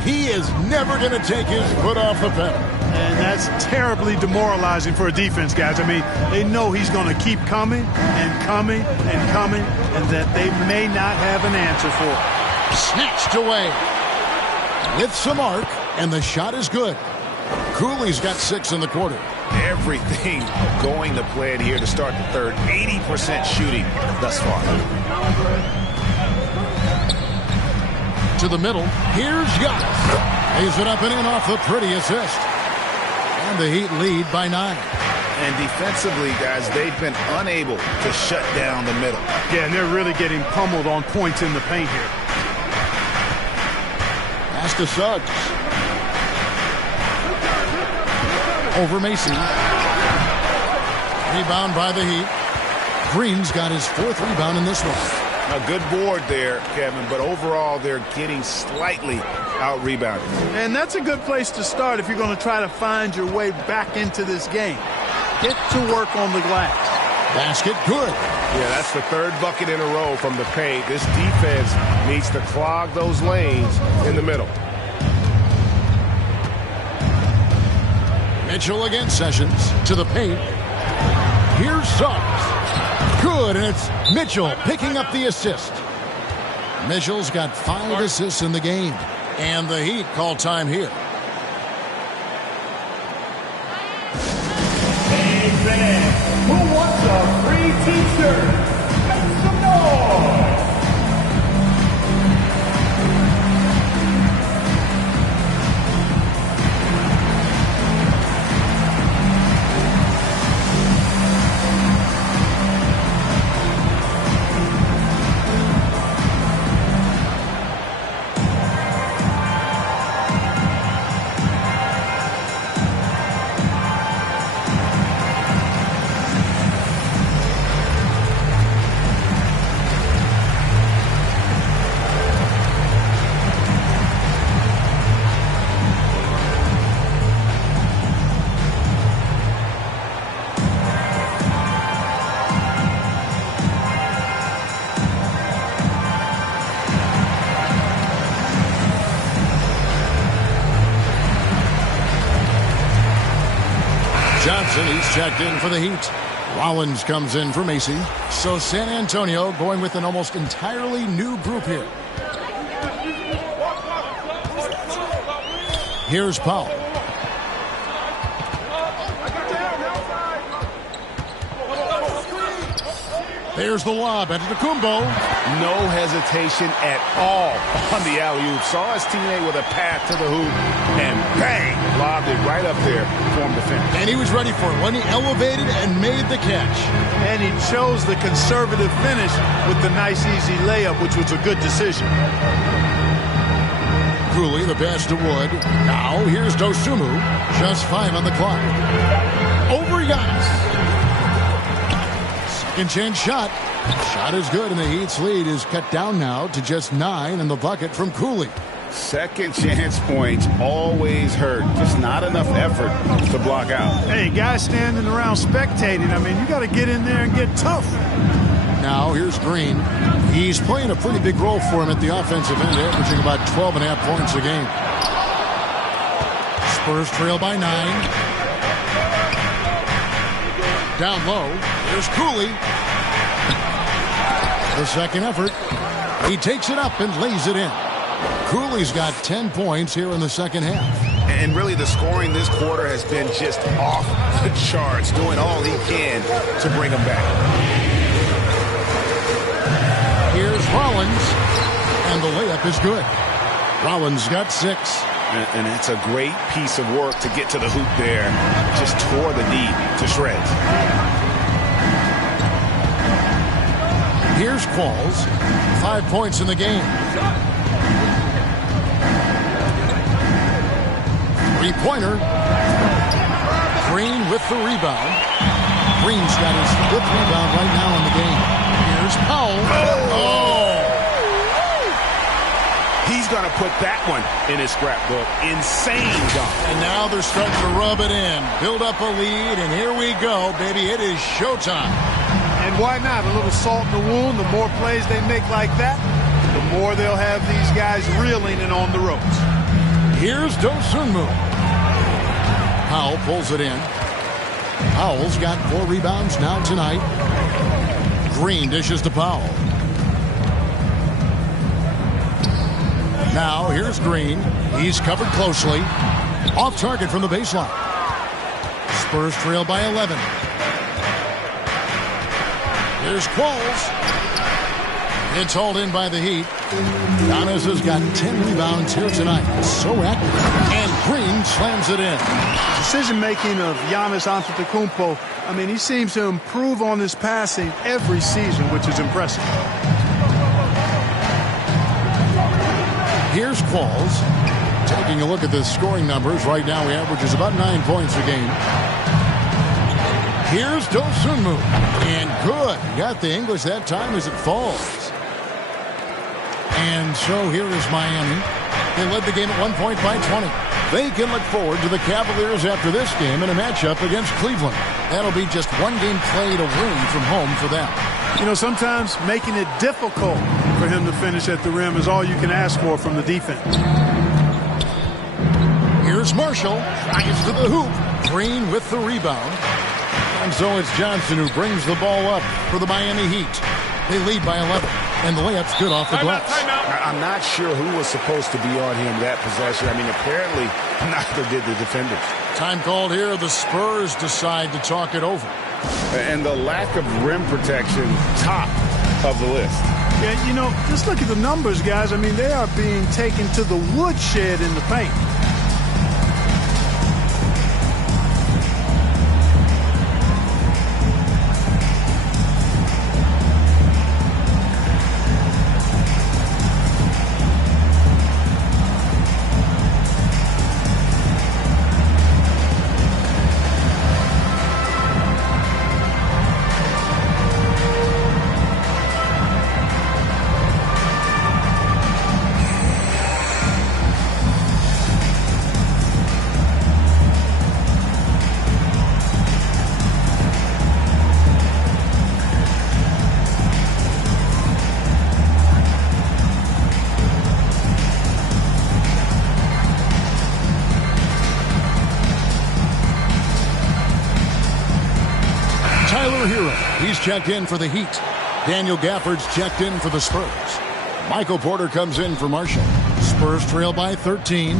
He is never going to take his foot off the pedal. And that's terribly demoralizing for a defense, guys. I mean, they know he's going to keep coming and coming and coming, and that they may not have an answer for it. Snatched away. With some arc, and the shot is good. Cooley's got 6 in the quarter. Everything going to plan here to start the third. 80% shooting thus far. To the middle. Here's Giannis. Lays it up and in off the pretty assist. And the Heat lead by 9. And defensively, guys, they've been unable to shut down the middle. Yeah, and they're really getting pummeled on points in the paint here. Pass to Suggs. Over Macy. Rebound by the Heat. Green's got his 4th rebound in this one. A good board there, Kevin, but overall they're getting slightly out-rebounded. And that's a good place to start if you're going to try to find your way back into this game. Get to work on the glass. Basket good. Yeah, that's the third bucket in a row from the paint. This defense needs to clog those lanes in the middle. Mitchell against Sessions to the paint. Here's Suggs. Good, and it's Mitchell picking up the assist. Mitchell's got 5 assists in the game. And the Heat call time here. Hey, fans, who wants a free t-shirt? Make some noise! Johnson, he's checked in for the Heat. Rollins comes in for Macy. So San Antonio going with an almost entirely new group here. Here's Powell. There's the lob into Kumbo. No hesitation at all on the alley-oop. Saw his teammate with a path to the hoop, and bang, lobbed it right up there for him to finish. And he was ready for it when he elevated and made the catch. And he chose the conservative finish with the nice, easy layup, which was a good decision. Cooley, the pass to Wood. Now here's Dosunmu. Just 5 on the clock. Over Giannis. Second chance shot. Shot is good, and the Heat's lead is cut down now to just 9 in the bucket from Cooley. Second chance points always hurt. Just not enough effort to block out. Hey, guys standing around spectating. I mean, you got to get in there and get tough. Now here's Green. He's playing a pretty big role for him at the offensive end, averaging about 12.5 points a game. Spurs trail by 9. Down low, here's Cooley. The second effort. He takes it up and lays it in. Cooley's got 10 points here in the second half. And really the scoring this quarter has been just off the charts, doing all he can to bring them back. Here's Rollins, and the layup is good. Rollins got 6. And it's a great piece of work to get to the hoop there. Just tore the D to shreds. Here's Qualls. 5 points in the game. 3-pointer. Green with the rebound. Green's got his 5th rebound right now in the game. Here's Powell. Oh! He's going to put that one in his scrapbook. Insane dunk. And now they're starting to rub it in. Build up a lead, and here we go, baby. It is showtime. And why not? A little salt in the wound. The more plays they make like that, the more they'll have these guys reeling and on the ropes. Here's Dosunmu. Powell pulls it in. Powell's got 4 rebounds now tonight. Green dishes to Powell. Now here's Green. He's covered closely. Off target from the baseline. Spurs trail by 11. Here's Qualls. It's hauled in by the Heat. Giannis has got 10 rebounds here tonight. So active. And Green slams it in. Decision-making of Giannis Antetokounmpo, I mean, he seems to improve on his passing every season, which is impressive. Here's Qualls. Taking a look at the scoring numbers. Right now he averages about 9 points a game. Here's Dosunmu. And good. Got the English that time as it falls. And so here is Miami. They led the game at 1 point by 20. They can look forward to the Cavaliers after this game in a matchup against Cleveland. That'll be just one game played away from home for them. You know, sometimes making it difficult for him to finish at the rim is all you can ask for from the defense. Here's Marshall. Drives to the hoop. Green with the rebound. And so it's Johnson who brings the ball up for the Miami Heat. They lead by 11. And the layup's good off the glass. I'm not sure who was supposed to be on him that possession. I mean, apparently neither did the defenders. Time called here. The Spurs decide to talk it over. And the lack of rim protection, top of the list. Yeah, you know, just look at the numbers, guys. I mean, they are being taken to the woodshed in the paint. He's checked in for the Heat. Daniel Gafford's checked in for the Spurs. Michael Porter comes in for Marshall. Spurs trail by 13.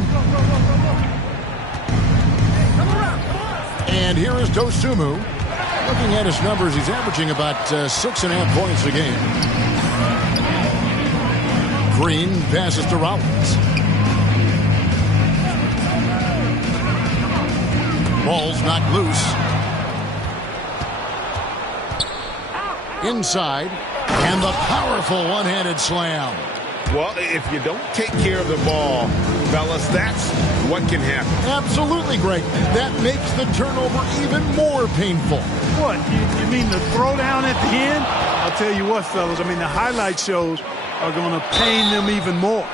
And here is Dosunmu. Looking at his numbers, he's averaging about 6.5 points a game. Green passes to Rollins. Ball's knocked loose. Inside, and the powerful one-handed slam. Well, if you don't take care of the ball, fellas, that's what can happen. Absolutely, Greg. That makes the turnover even more painful. What? You mean the throwdown at the end? I'll tell you what, fellas. I mean, the highlight shows are going to pain them even more.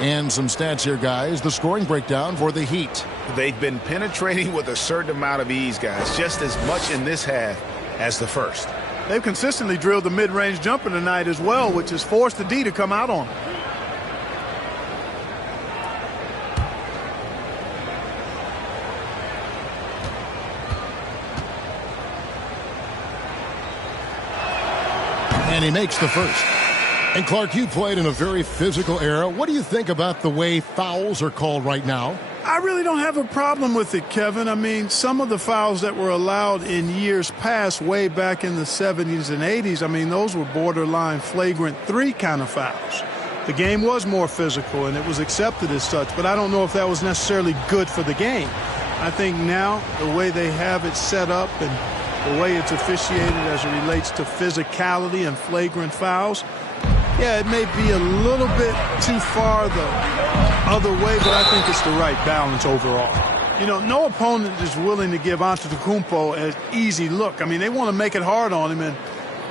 And some stats here, guys. The scoring breakdown for the Heat. They've been penetrating with a certain amount of ease, guys, just as much in this half as the first. They've consistently drilled the mid-range jumper tonight as well, which has forced the D to come out on them. And he makes the first. And Clark, you played in a very physical era. What do you think about the way fouls are called right now? I really don't have a problem with it, Kevin. I mean, some of the fouls that were allowed in years past, way back in the 70s and 80s, I mean, those were borderline flagrant 3 kind of fouls. The game was more physical, and it was accepted as such, but I don't know if that was necessarily good for the game. I think now the way they have it set up and the way it's officiated as it relates to physicality and flagrant fouls, yeah, it may be a little bit too far the other way, but I think it's the right balance overall. You know, no opponent is willing to give Antetokounmpo an easy look. I mean, they want to make it hard on him, and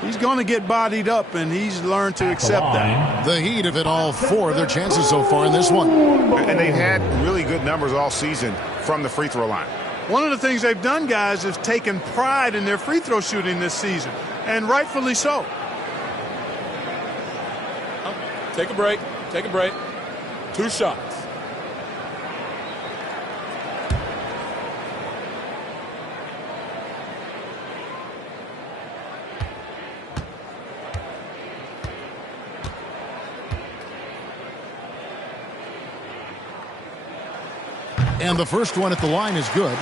he's going to get bodied up, and he's learned to accept that. The Heat have hit all 4 of their chances so far in this one. And they've had really good numbers all season from the free throw line. One of the things they've done, guys, is taken pride in their free throw shooting this season, and rightfully so. Take a break. Take a break. 2 shots. And the first one at the line is good.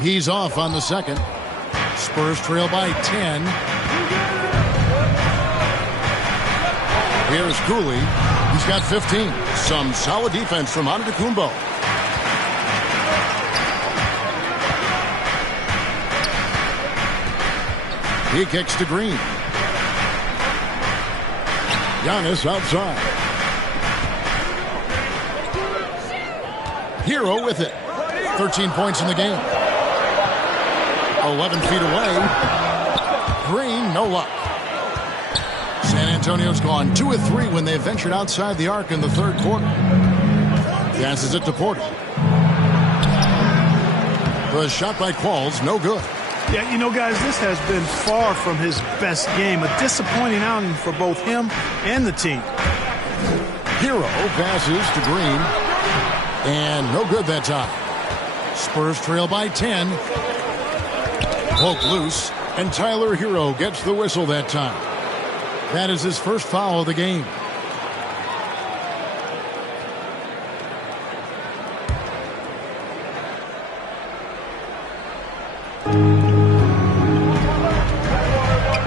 He's off on the second. Spurs trail by 10. Here's COOLEY. He's got 15. Some solid defense from Antetokounmpo. He kicks to Green. Giannis outside. Hero with it. 13 points in the game. 11 feet away. Green, no luck. San Antonio's gone 2 of 3 when they ventured outside the arc in the third quarter. Passes it to Porter. The shot by Qualls, no good. Yeah, you know, guys, this has been far from his best game. A disappointing outing for both him and the team. Hero passes to Green. And no good that time. Spurs trail by 10. Poke loose. And Tyler Hero gets the whistle that time. That is his first foul of the game.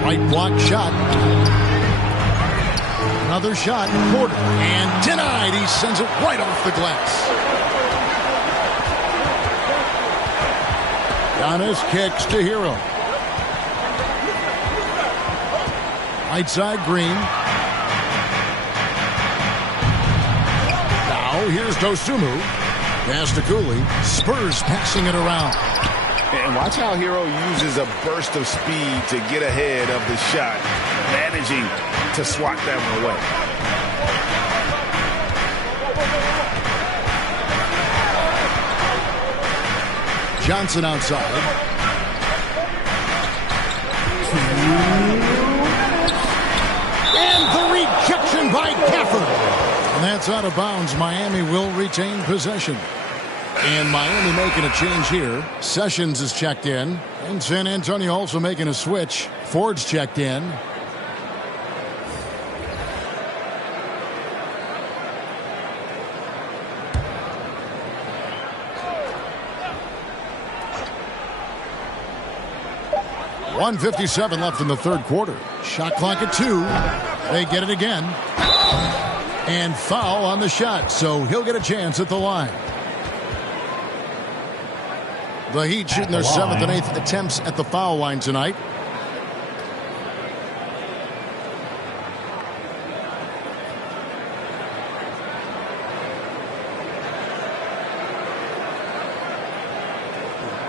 Right block shot. Another shot. Porter. And denied. He sends it right off the glass. Giannis kicks to Hero. Right side, Green. Now here's Dosunmu. Pass to COOLEY. Spurs passing it around. And watch how Hero uses a burst of speed to get ahead of the shot, managing to swat that one away. Johnson outside. And the rejection by Gafford. And that's out of bounds. Miami will retain possession. And Miami making a change here. Sessions is checked in. And San Antonio also making a switch. Ford's checked in. .157 left in the third quarter. Shot clock at 2. They get it again. And foul on the shot, so he'll get a chance at the line. The Heat shooting their 7th and 8th attempts at the foul line tonight.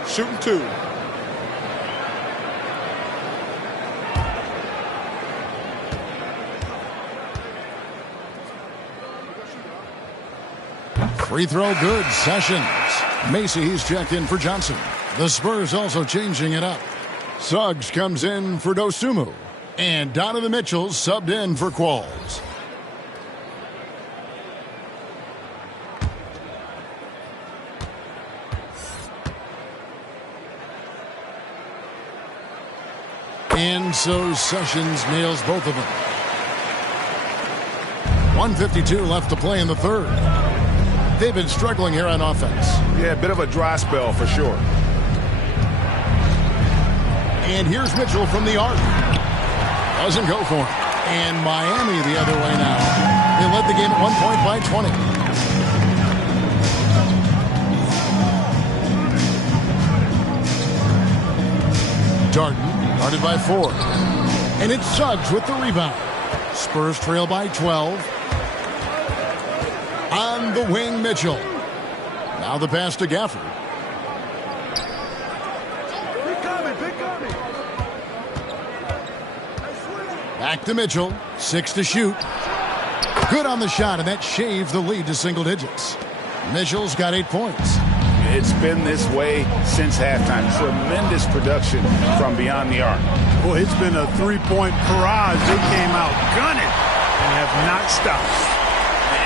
Shooting 2. Free throw good. Sessions. Macy, he's checked in for Johnson. The Spurs also changing it up. Suggs comes in for Dosunmu. And Donovan Mitchell subbed in for Qualls. And so Sessions nails both of them. 1:52 left to play in the third. They've been struggling here on offense. Yeah, a bit of a dry spell for sure. And here's Mitchell from the arc. Doesn't go for it. And Miami the other way now. They led the game at 1 point by 20. Darden, guarded by Ford. And it's Suggs with the rebound. Spurs trail by 12. On the wing, Mitchell. Now the pass to Gafford. Back to Mitchell. 6 to shoot. Good on the shot, and that shaves the lead to single digits. Mitchell's got 8 points. It's been this way since halftime. Tremendous production from beyond the arc. Boy, it's been a three-point barrage. They came out gunning and have not stopped.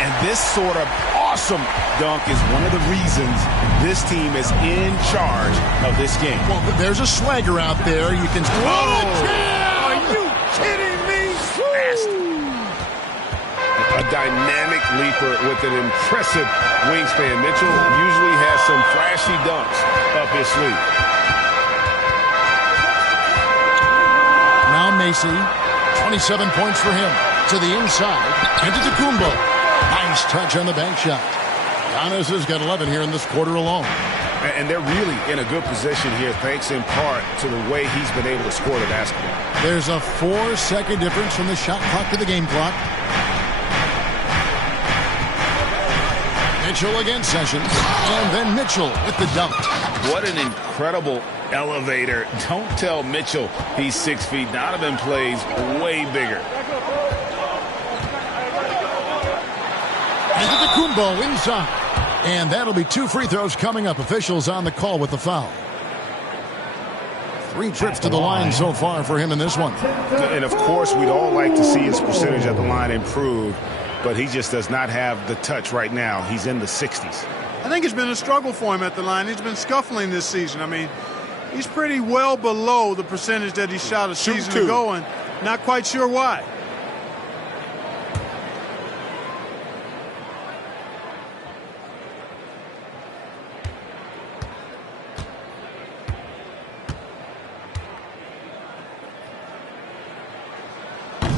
And this sort of awesome dunk is one of the reasons this team is in charge of this game. Well, there's a swagger out there. You can... Whoa! Are you kidding me? A dynamic leaper with an impressive wingspan. Mitchell usually has some flashy dunks up his sleeve. Now Macy, 27 points for him. To the inside, and to Kumbo. Nice touch on the bank shot. Giannis has got 11 here in this quarter alone. And they're really in a good position here, thanks in part to the way he's been able to score the basketball. There's a 4-second difference from the shot clock to the game clock. Mitchell against Sessions, and then Mitchell with the dunk. What an incredible elevator. Don't tell Mitchell he's 6 feet. Donovan plays way bigger. And to Kumbo inside. And that'll be 2 free throws coming up. Officials on the call with the foul. 3 trips to the line so far for him in this one. And, of course, we'd all like to see his percentage at the line improve, but he just does not have the touch right now. He's in the 60s. I think it's been a struggle for him at the line. He's been scuffling this season. I mean, he's pretty well below the percentage that he shot a season ago, and not quite sure why.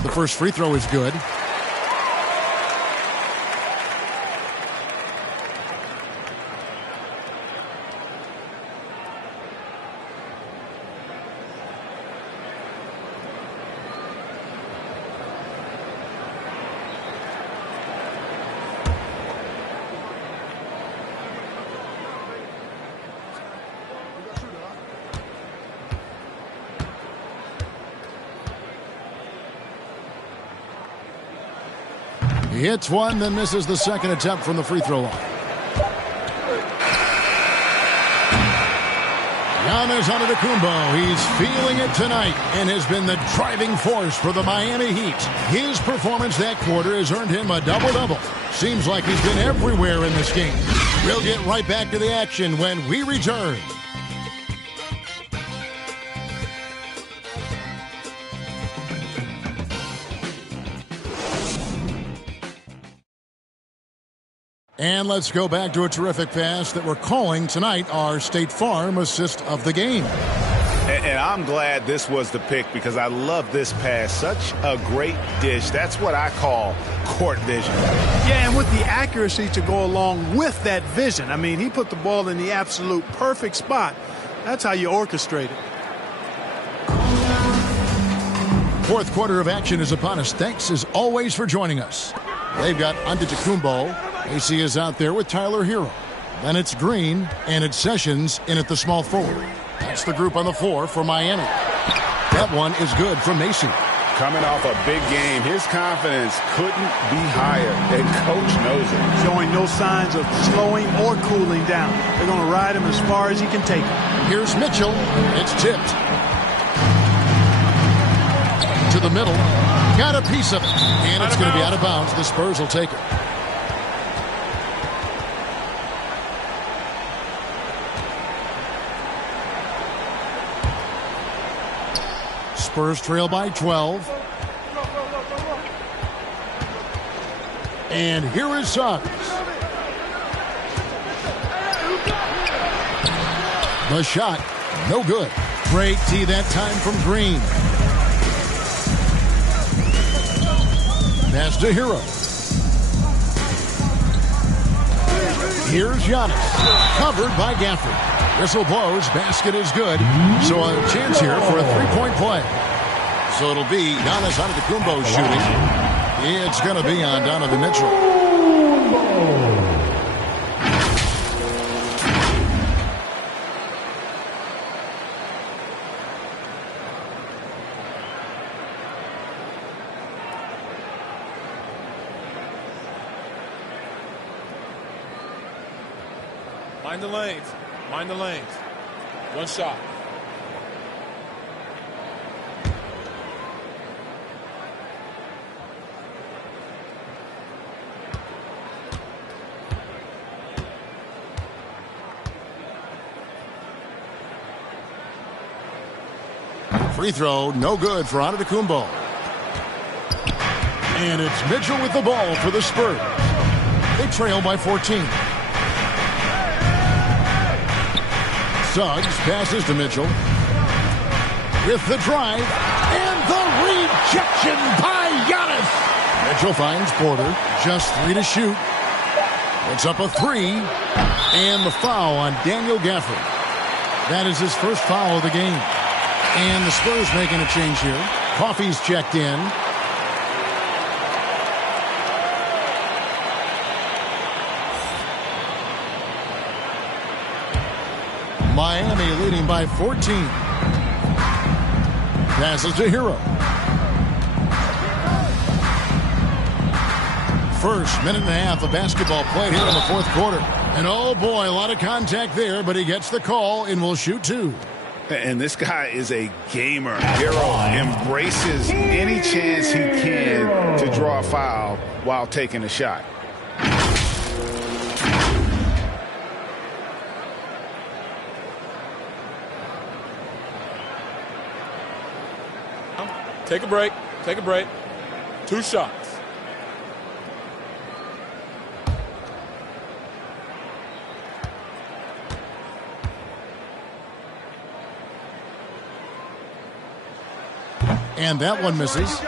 The first free throw is good. He hits one, then misses the second attempt from the free throw line. Giannis Antetokounmpo, he's feeling it tonight and has been the driving force for the Miami Heat. His performance that quarter has earned him a double-double. Seems like he's been everywhere in this game. We'll get right back to the action when we return. And let's go back to a terrific pass that we're calling tonight our State Farm assist of the game. And I'm glad this was the pick because I love this pass. Such a great dish. That's what I call court vision. Yeah, and with the accuracy to go along with that vision. I mean, he put the ball in the absolute perfect spot. That's how you orchestrate it. Fourth quarter of action is upon us. Thanks as always for joining us. They've got Antetokounmpo. AC is out there with Tyler Hero. Then it's Green, and it's Sessions in at the small forward. That's the group on the floor for Miami. That one is good from Macy. Coming off a big game, his confidence couldn't be higher, and Coach knows it. Showing no signs of slowing or cooling down. They're going to ride him as far as he can take him. Here's Mitchell. It's tipped. To the middle. Got a piece of it. And it's going to be out of bounds. The Spurs will take it. Spurs trail by 12. And here is Suggs. The shot, no good. Great D that time from Green. Pass to Hero. Here's Giannis. Covered by Gafford. Whistle blows, basket is good. So a chance here for a three-point play. So it'll be Giannis Antetokounmpo shooting. It's going to be on Donovan Mitchell. Mind the lanes. Mind the lanes. One shot. Free throw, no good for Antetokounmpo. And it's Mitchell with the ball for the Spurs. They trail by 14. Suggs passes to Mitchell. With the drive and the connection by Giannis. Mitchell finds Porter. Just 3 to shoot. It's up a 3. And the foul on Daniel Gafford. That is his first foul of the game. And the Spurs making a change here. Coffey's checked in. Miami leading by 14. Passes to Hero. First minute and a half of basketball played here in the fourth quarter. And oh boy, a lot of contact there, but he gets the call and will shoot 2. And this guy is a gamer. Hero embraces any chance he can to draw a foul while taking a shot. Take a break. Take a break. 2 shots. And that one misses.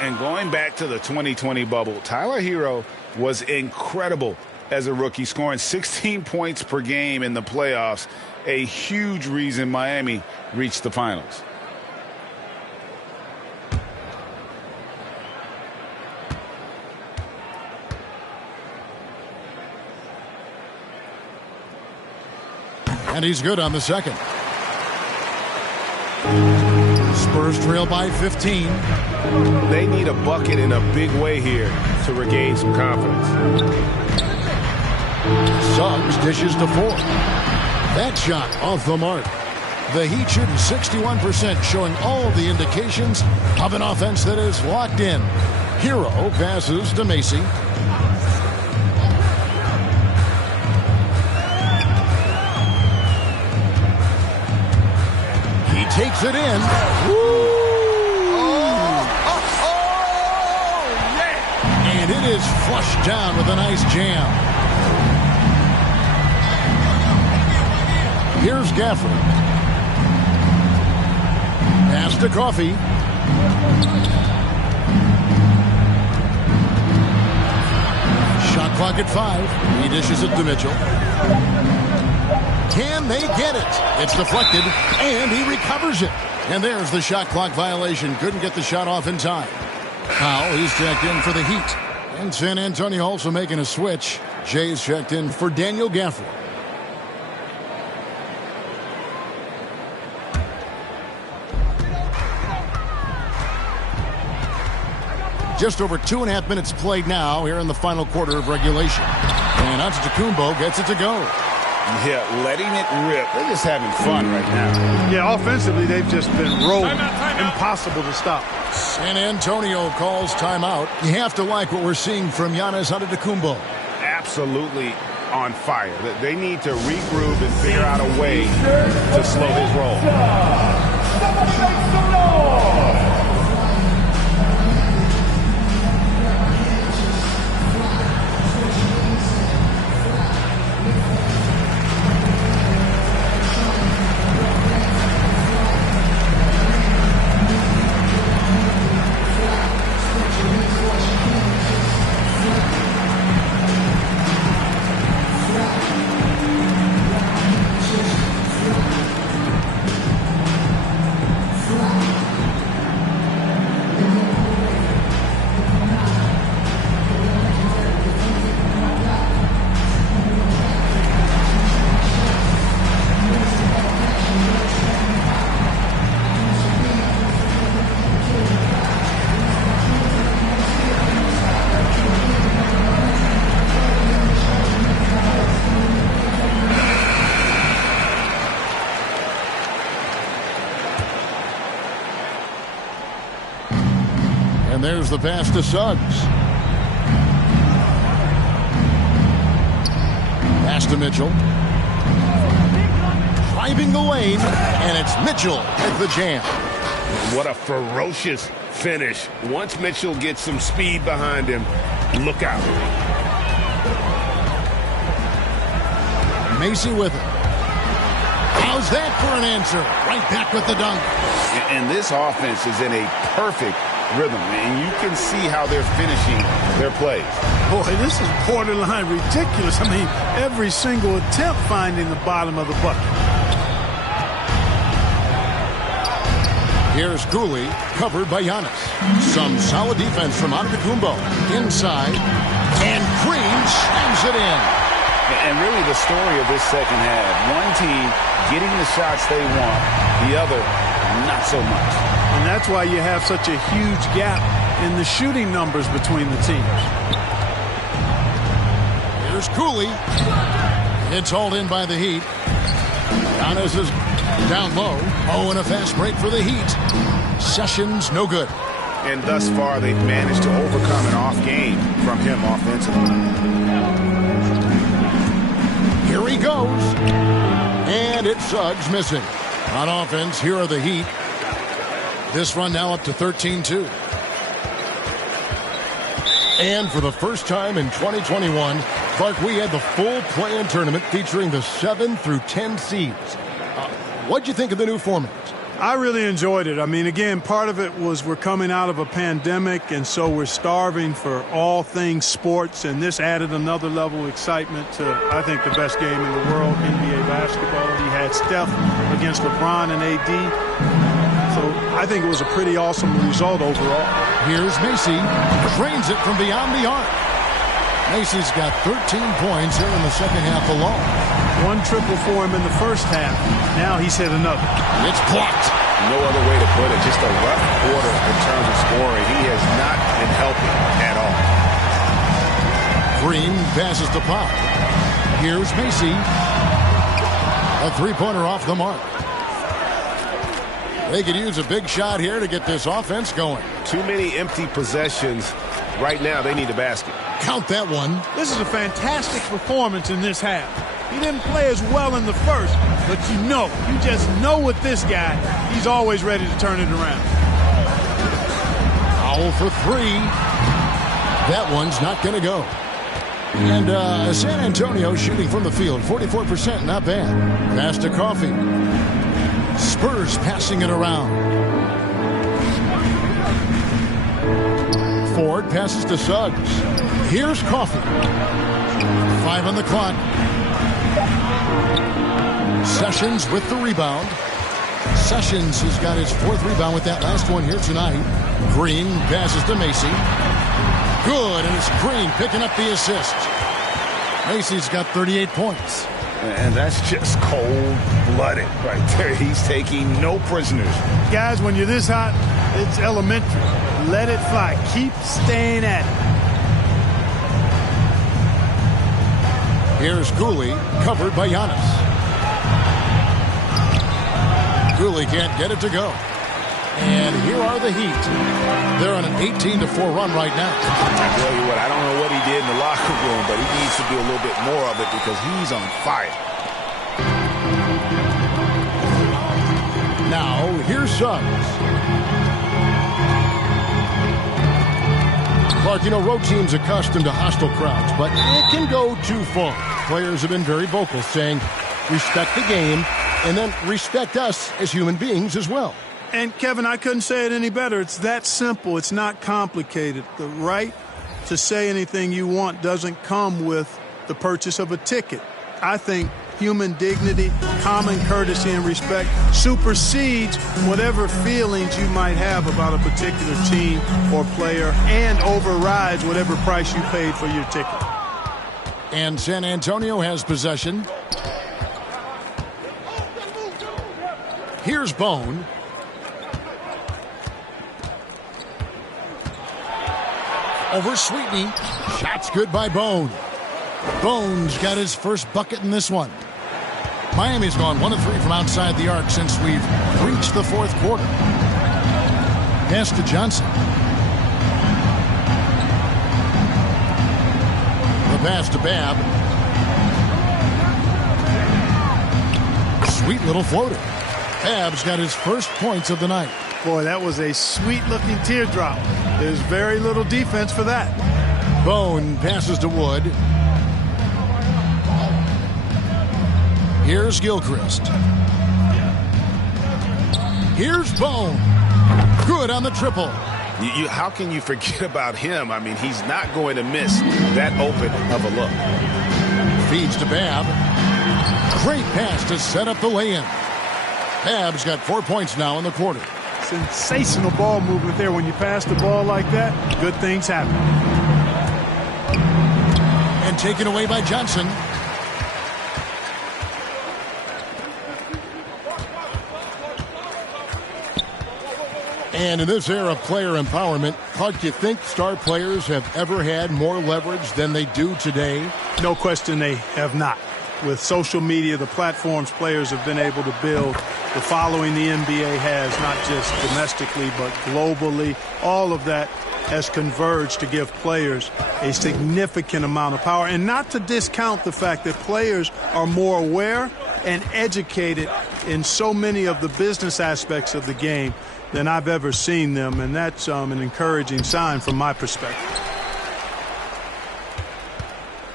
And going back to the 2020 bubble, Tyler Hero was incredible as a rookie, scoring 16 points per game in the playoffs. A huge reason Miami reached the finals. And he's good on the second. Spurs trail by 15. They need a bucket in a big way here to regain some confidence. Suggs dishes to 4. That shot off the mark. The Heat shooting 61%, showing all the indications of an offense that is locked in. Hero passes to Macy. Takes it in. Yeah. And it is flushed down with a nice jam. Here's Gafford. Pass to Coffey. Shot clock at 5. He dishes it to Mitchell. Can they get it? It's deflected, and he recovers it. And there's the shot clock violation. Couldn't get the shot off in time. Powell, he's checked in for the Heat. And San Antonio also making a switch. Jay's checked in for Daniel Gafford. Just over 2.5 minutes played now here in the final quarter of regulation. And Antetokounmpo gets it to go. Yeah, letting it rip. They're just having fun right now. Yeah, offensively, they've just been rolling. Timeout. Impossible to stop. San Antonio calls timeout. You have to like what we're seeing from Giannis Antetokounmpo. Absolutely on fire. They need to regroup and figure out a way to slow his roll. And there's the pass to Suggs. Pass to Mitchell. Driving the lane, and it's Mitchell with the jam. What a ferocious finish. Once Mitchell gets some speed behind him, look out. Macy with it. How's that for an answer? Right back with the dunk. And this offense is in a perfect rhythm, and you can see how they're finishing their plays. Boy, this is borderline ridiculous. I mean, every single attempt finding the bottom of the bucket. Here's COOLEY, covered by Giannis. Some solid defense from Antetokounmpo. Inside, and Green slams it in. And really the story of this second half, one team getting the shots they want, the other not so much. And that's why you have such a huge gap in the shooting numbers between the teams. Here's COOLEY. It's hauled in by the Heat. Giannis is down low. Oh, and a fast break for the Heat. Sessions, no good. And thus far, they've managed to overcome an off game from him offensively. Here he goes. And it's Suggs missing. On offense, here are the Heat. This run now up to 13-2. And for the first time in 2021, Clark, we had the full play-in tournament featuring the 7 through 10 seeds. What'd you think of the new format? I really enjoyed it. I mean, again, part of it was we're coming out of a pandemic, and so we're starving for all things sports, and this added another level of excitement to, I think, the best game in the world, NBA basketball. You had Steph against LeBron and AD, so I think it was a pretty awesome result overall. Here's Macy, drains it from beyond the arc. Macy's got 13 points here in the second half alone. One triple for him in the first half. Now he's hit another. It's blocked. No other way to put it. Just a rough quarter in terms of scoring. He has not been helping at all. Green passes to Pop. Here's Macy. A three-pointer off the mark. They could use a big shot here to get this offense going. Too many empty possessions. Right now, they need a basket. Count that one. This is a fantastic performance in this half. He didn't play as well in the first, but you just know with this guy, he's always ready to turn it around. Foul for three. That one's not going to go. And San Antonio shooting from the field, 44%, not bad. Pass to Coffee. Spurs passing it around. Ford passes to Suggs. Here's Coffee. 5 on the clock. Sessions with the rebound. Sessions has got his 4th rebound with that last one here tonight. Green passes to Macy. Good, and it's Green picking up the assist. Macy's got 38 points. And that's just cold-blooded right there. He's taking no prisoners. Guys, when you're this hot, it's elementary. Let it fly. Keep staying at it. Here's COOLEY, covered by Giannis. COOLEY can't get it to go. And here are the Heat. They're on an 18-4 run right now. I tell you what, I don't know what he did in the locker room, but he needs to do a little bit more of it because he's on fire. Now, here's Suggs. Clark, road teams accustomed to hostile crowds, but it can go too far. Players have been very vocal, saying, respect the game, and then respect us as human beings as well. And, Kevin, I couldn't say it any better. It's that simple. It's not complicated. The right to say anything you want doesn't come with the purchase of a ticket. I think human dignity, common courtesy, and respect supersedes whatever feelings you might have about a particular team or player and overrides whatever price you paid for your ticket. And San Antonio has possession. Here's Bone. Over Sweetney. Shot's good by Bone. Bone's got his first bucket in this one. Miami's gone 1 of 3 from outside the arc since we've reached the 4th quarter. Pass to Johnson. The pass to Babb. Sweet little floater. Babb's got his first points of the night. Boy, that was a sweet-looking teardrop. There's very little defense for that. Bone passes to Wood. Here's Gilchrist. Here's Bone. Good on the triple. How can you forget about him? I mean, he's not going to miss that open of a look. Feeds to Babb. Great pass to set up the lay-in. Babb's got 4 points now in the quarter. Sensational ball movement there. When you pass the ball like that, good things happen. And taken away by Johnson. And in this era of player empowerment, Clark, do you think star players have ever had more leverage than they do today? No question they have not. With social media, the platforms players have been able to build, the following the NBA has, not just domestically but globally, all of that has converged to give players a significant amount of power. And not to discount the fact that players are more aware and educated in so many of the business aspects of the game than I've ever seen them, and that's an encouraging sign from my perspective.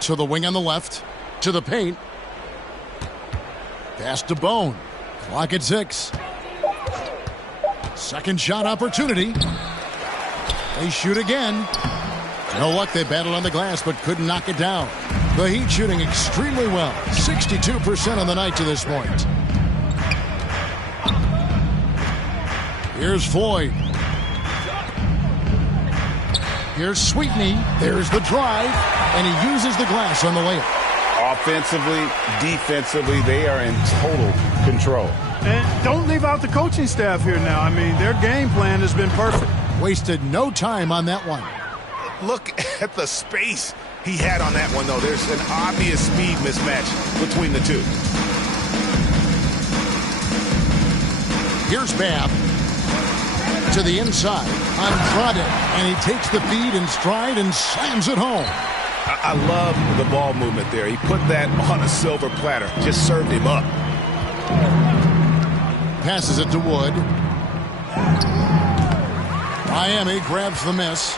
To the wing on the left, to the paint. Pass to Bone. Clock at 6. Second shot opportunity. They shoot again. No luck, they battled on the glass but couldn't knock it down. The Heat shooting extremely well. 62% on the night to this point. Here's Floyd. Here's Sweetney. There's the drive. And he uses the glass on the layup. Offensively, defensively, they are in total control. And don't leave out the coaching staff here now. I mean, their game plan has been perfect. Wasted no time on that one. Look at the space he had on that one, though. There's an obvious speed mismatch between the two. Here's Babb. To the inside, Andrade, and he takes the feed in stride and slams it home. I love the ball movement there. He put that on a silver platter, just served him up. Passes it to Wood. Miami grabs the miss.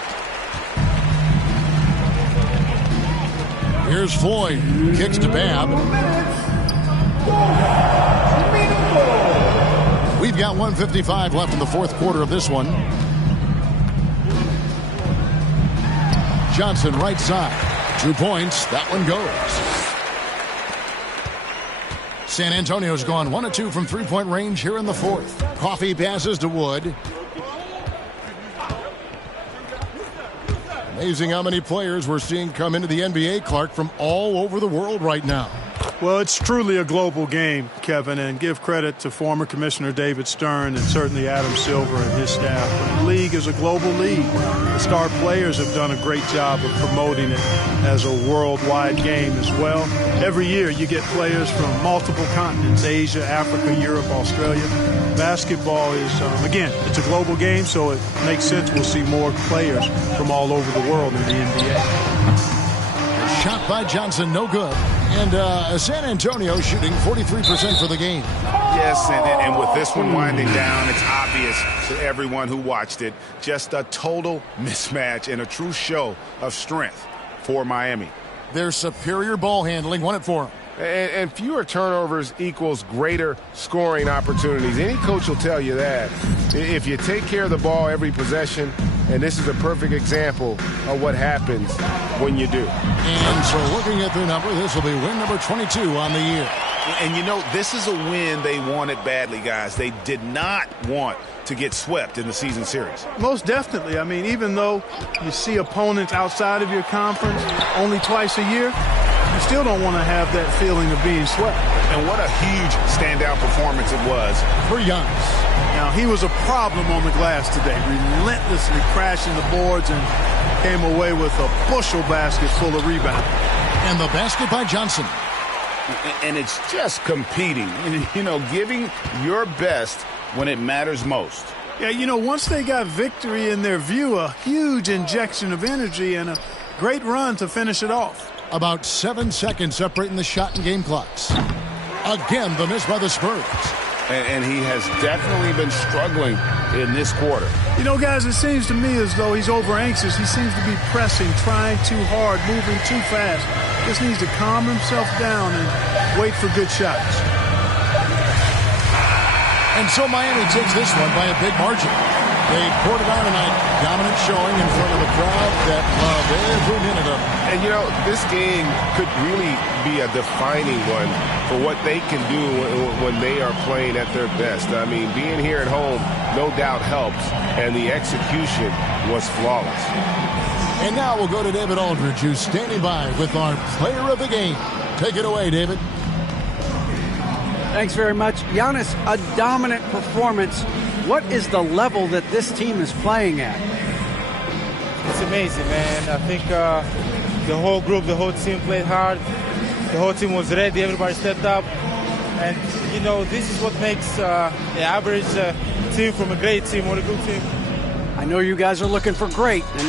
Here's Floyd, kicks to Babb. We've got 1:55 left in the fourth quarter of this one. Johnson right side. 2 points. That one goes. San Antonio's gone 1 of 2 from three-point range here in the fourth. Coffey passes to Wood. Amazing how many players we're seeing come into the NBA, Clark, from all over the world right now. Well, it's truly a global game, Kevin, and give credit to former Commissioner David Stern and certainly Adam Silver and his staff. But the league is a global league. The star players have done a great job of promoting it as a worldwide game as well. Every year you get players from multiple continents, Asia, Africa, Europe, Australia. Basketball is, again, it's a global game, so it makes sense we'll see more players from all over the world in the NBA. Shot by Johnson, no good. And San Antonio shooting 43% for the game. Yes, and with this one winding down, it's obvious to everyone who watched it. Just a total mismatch and a true show of strength for Miami. Their superior ball handling won it for them. And fewer turnovers equals greater scoring opportunities. Any coach will tell you that. If you take care of the ball every possession, and this is a perfect example of what happens when you do. And so looking at their number, this will be win number 22 on the year. And you know, this is a win they wanted badly, guys. They did not want to get swept in the season series. Most definitely. I mean, even though you see opponents outside of your conference only twice a year, you still don't want to have that feeling of being swept. And what a huge standout performance it was for Giannis. Now, he was a problem on the glass today, relentlessly crashing the boards and came away with a bushel basket full of rebounds. And the basket by Johnson. And it's just competing, you know, giving your best when it matters most. Yeah, you know, once they got victory in their view, a huge injection of energy and a great run to finish it off. About 7 seconds separating the shot and game clocks. Again, the miss by the Spurs. And he has definitely been struggling in this quarter. You know, guys, it seems to me as though he's over-anxious. He seems to be pressing, trying too hard, moving too fast. Just needs to calm himself down and wait for good shots. And so Miami takes this one by a big margin. They poured it on tonight. Dominant showing in front of the crowd that loved every minute of it. And, you know, this game could really be a defining one for what they can do when they are playing at their best. I mean, being here at home no doubt helps, and the execution was flawless. And now we'll go to David Aldridge, who's standing by with our player of the game. Take it away, David. Thanks very much. Giannis, a dominant performance. What is the level that this team is playing at? It's amazing, man. I think the whole group, the whole team played hard. The whole team was ready. Everybody stepped up. And, you know, this is what makes the average team from a great team or a good team. I know you guys are looking for great, and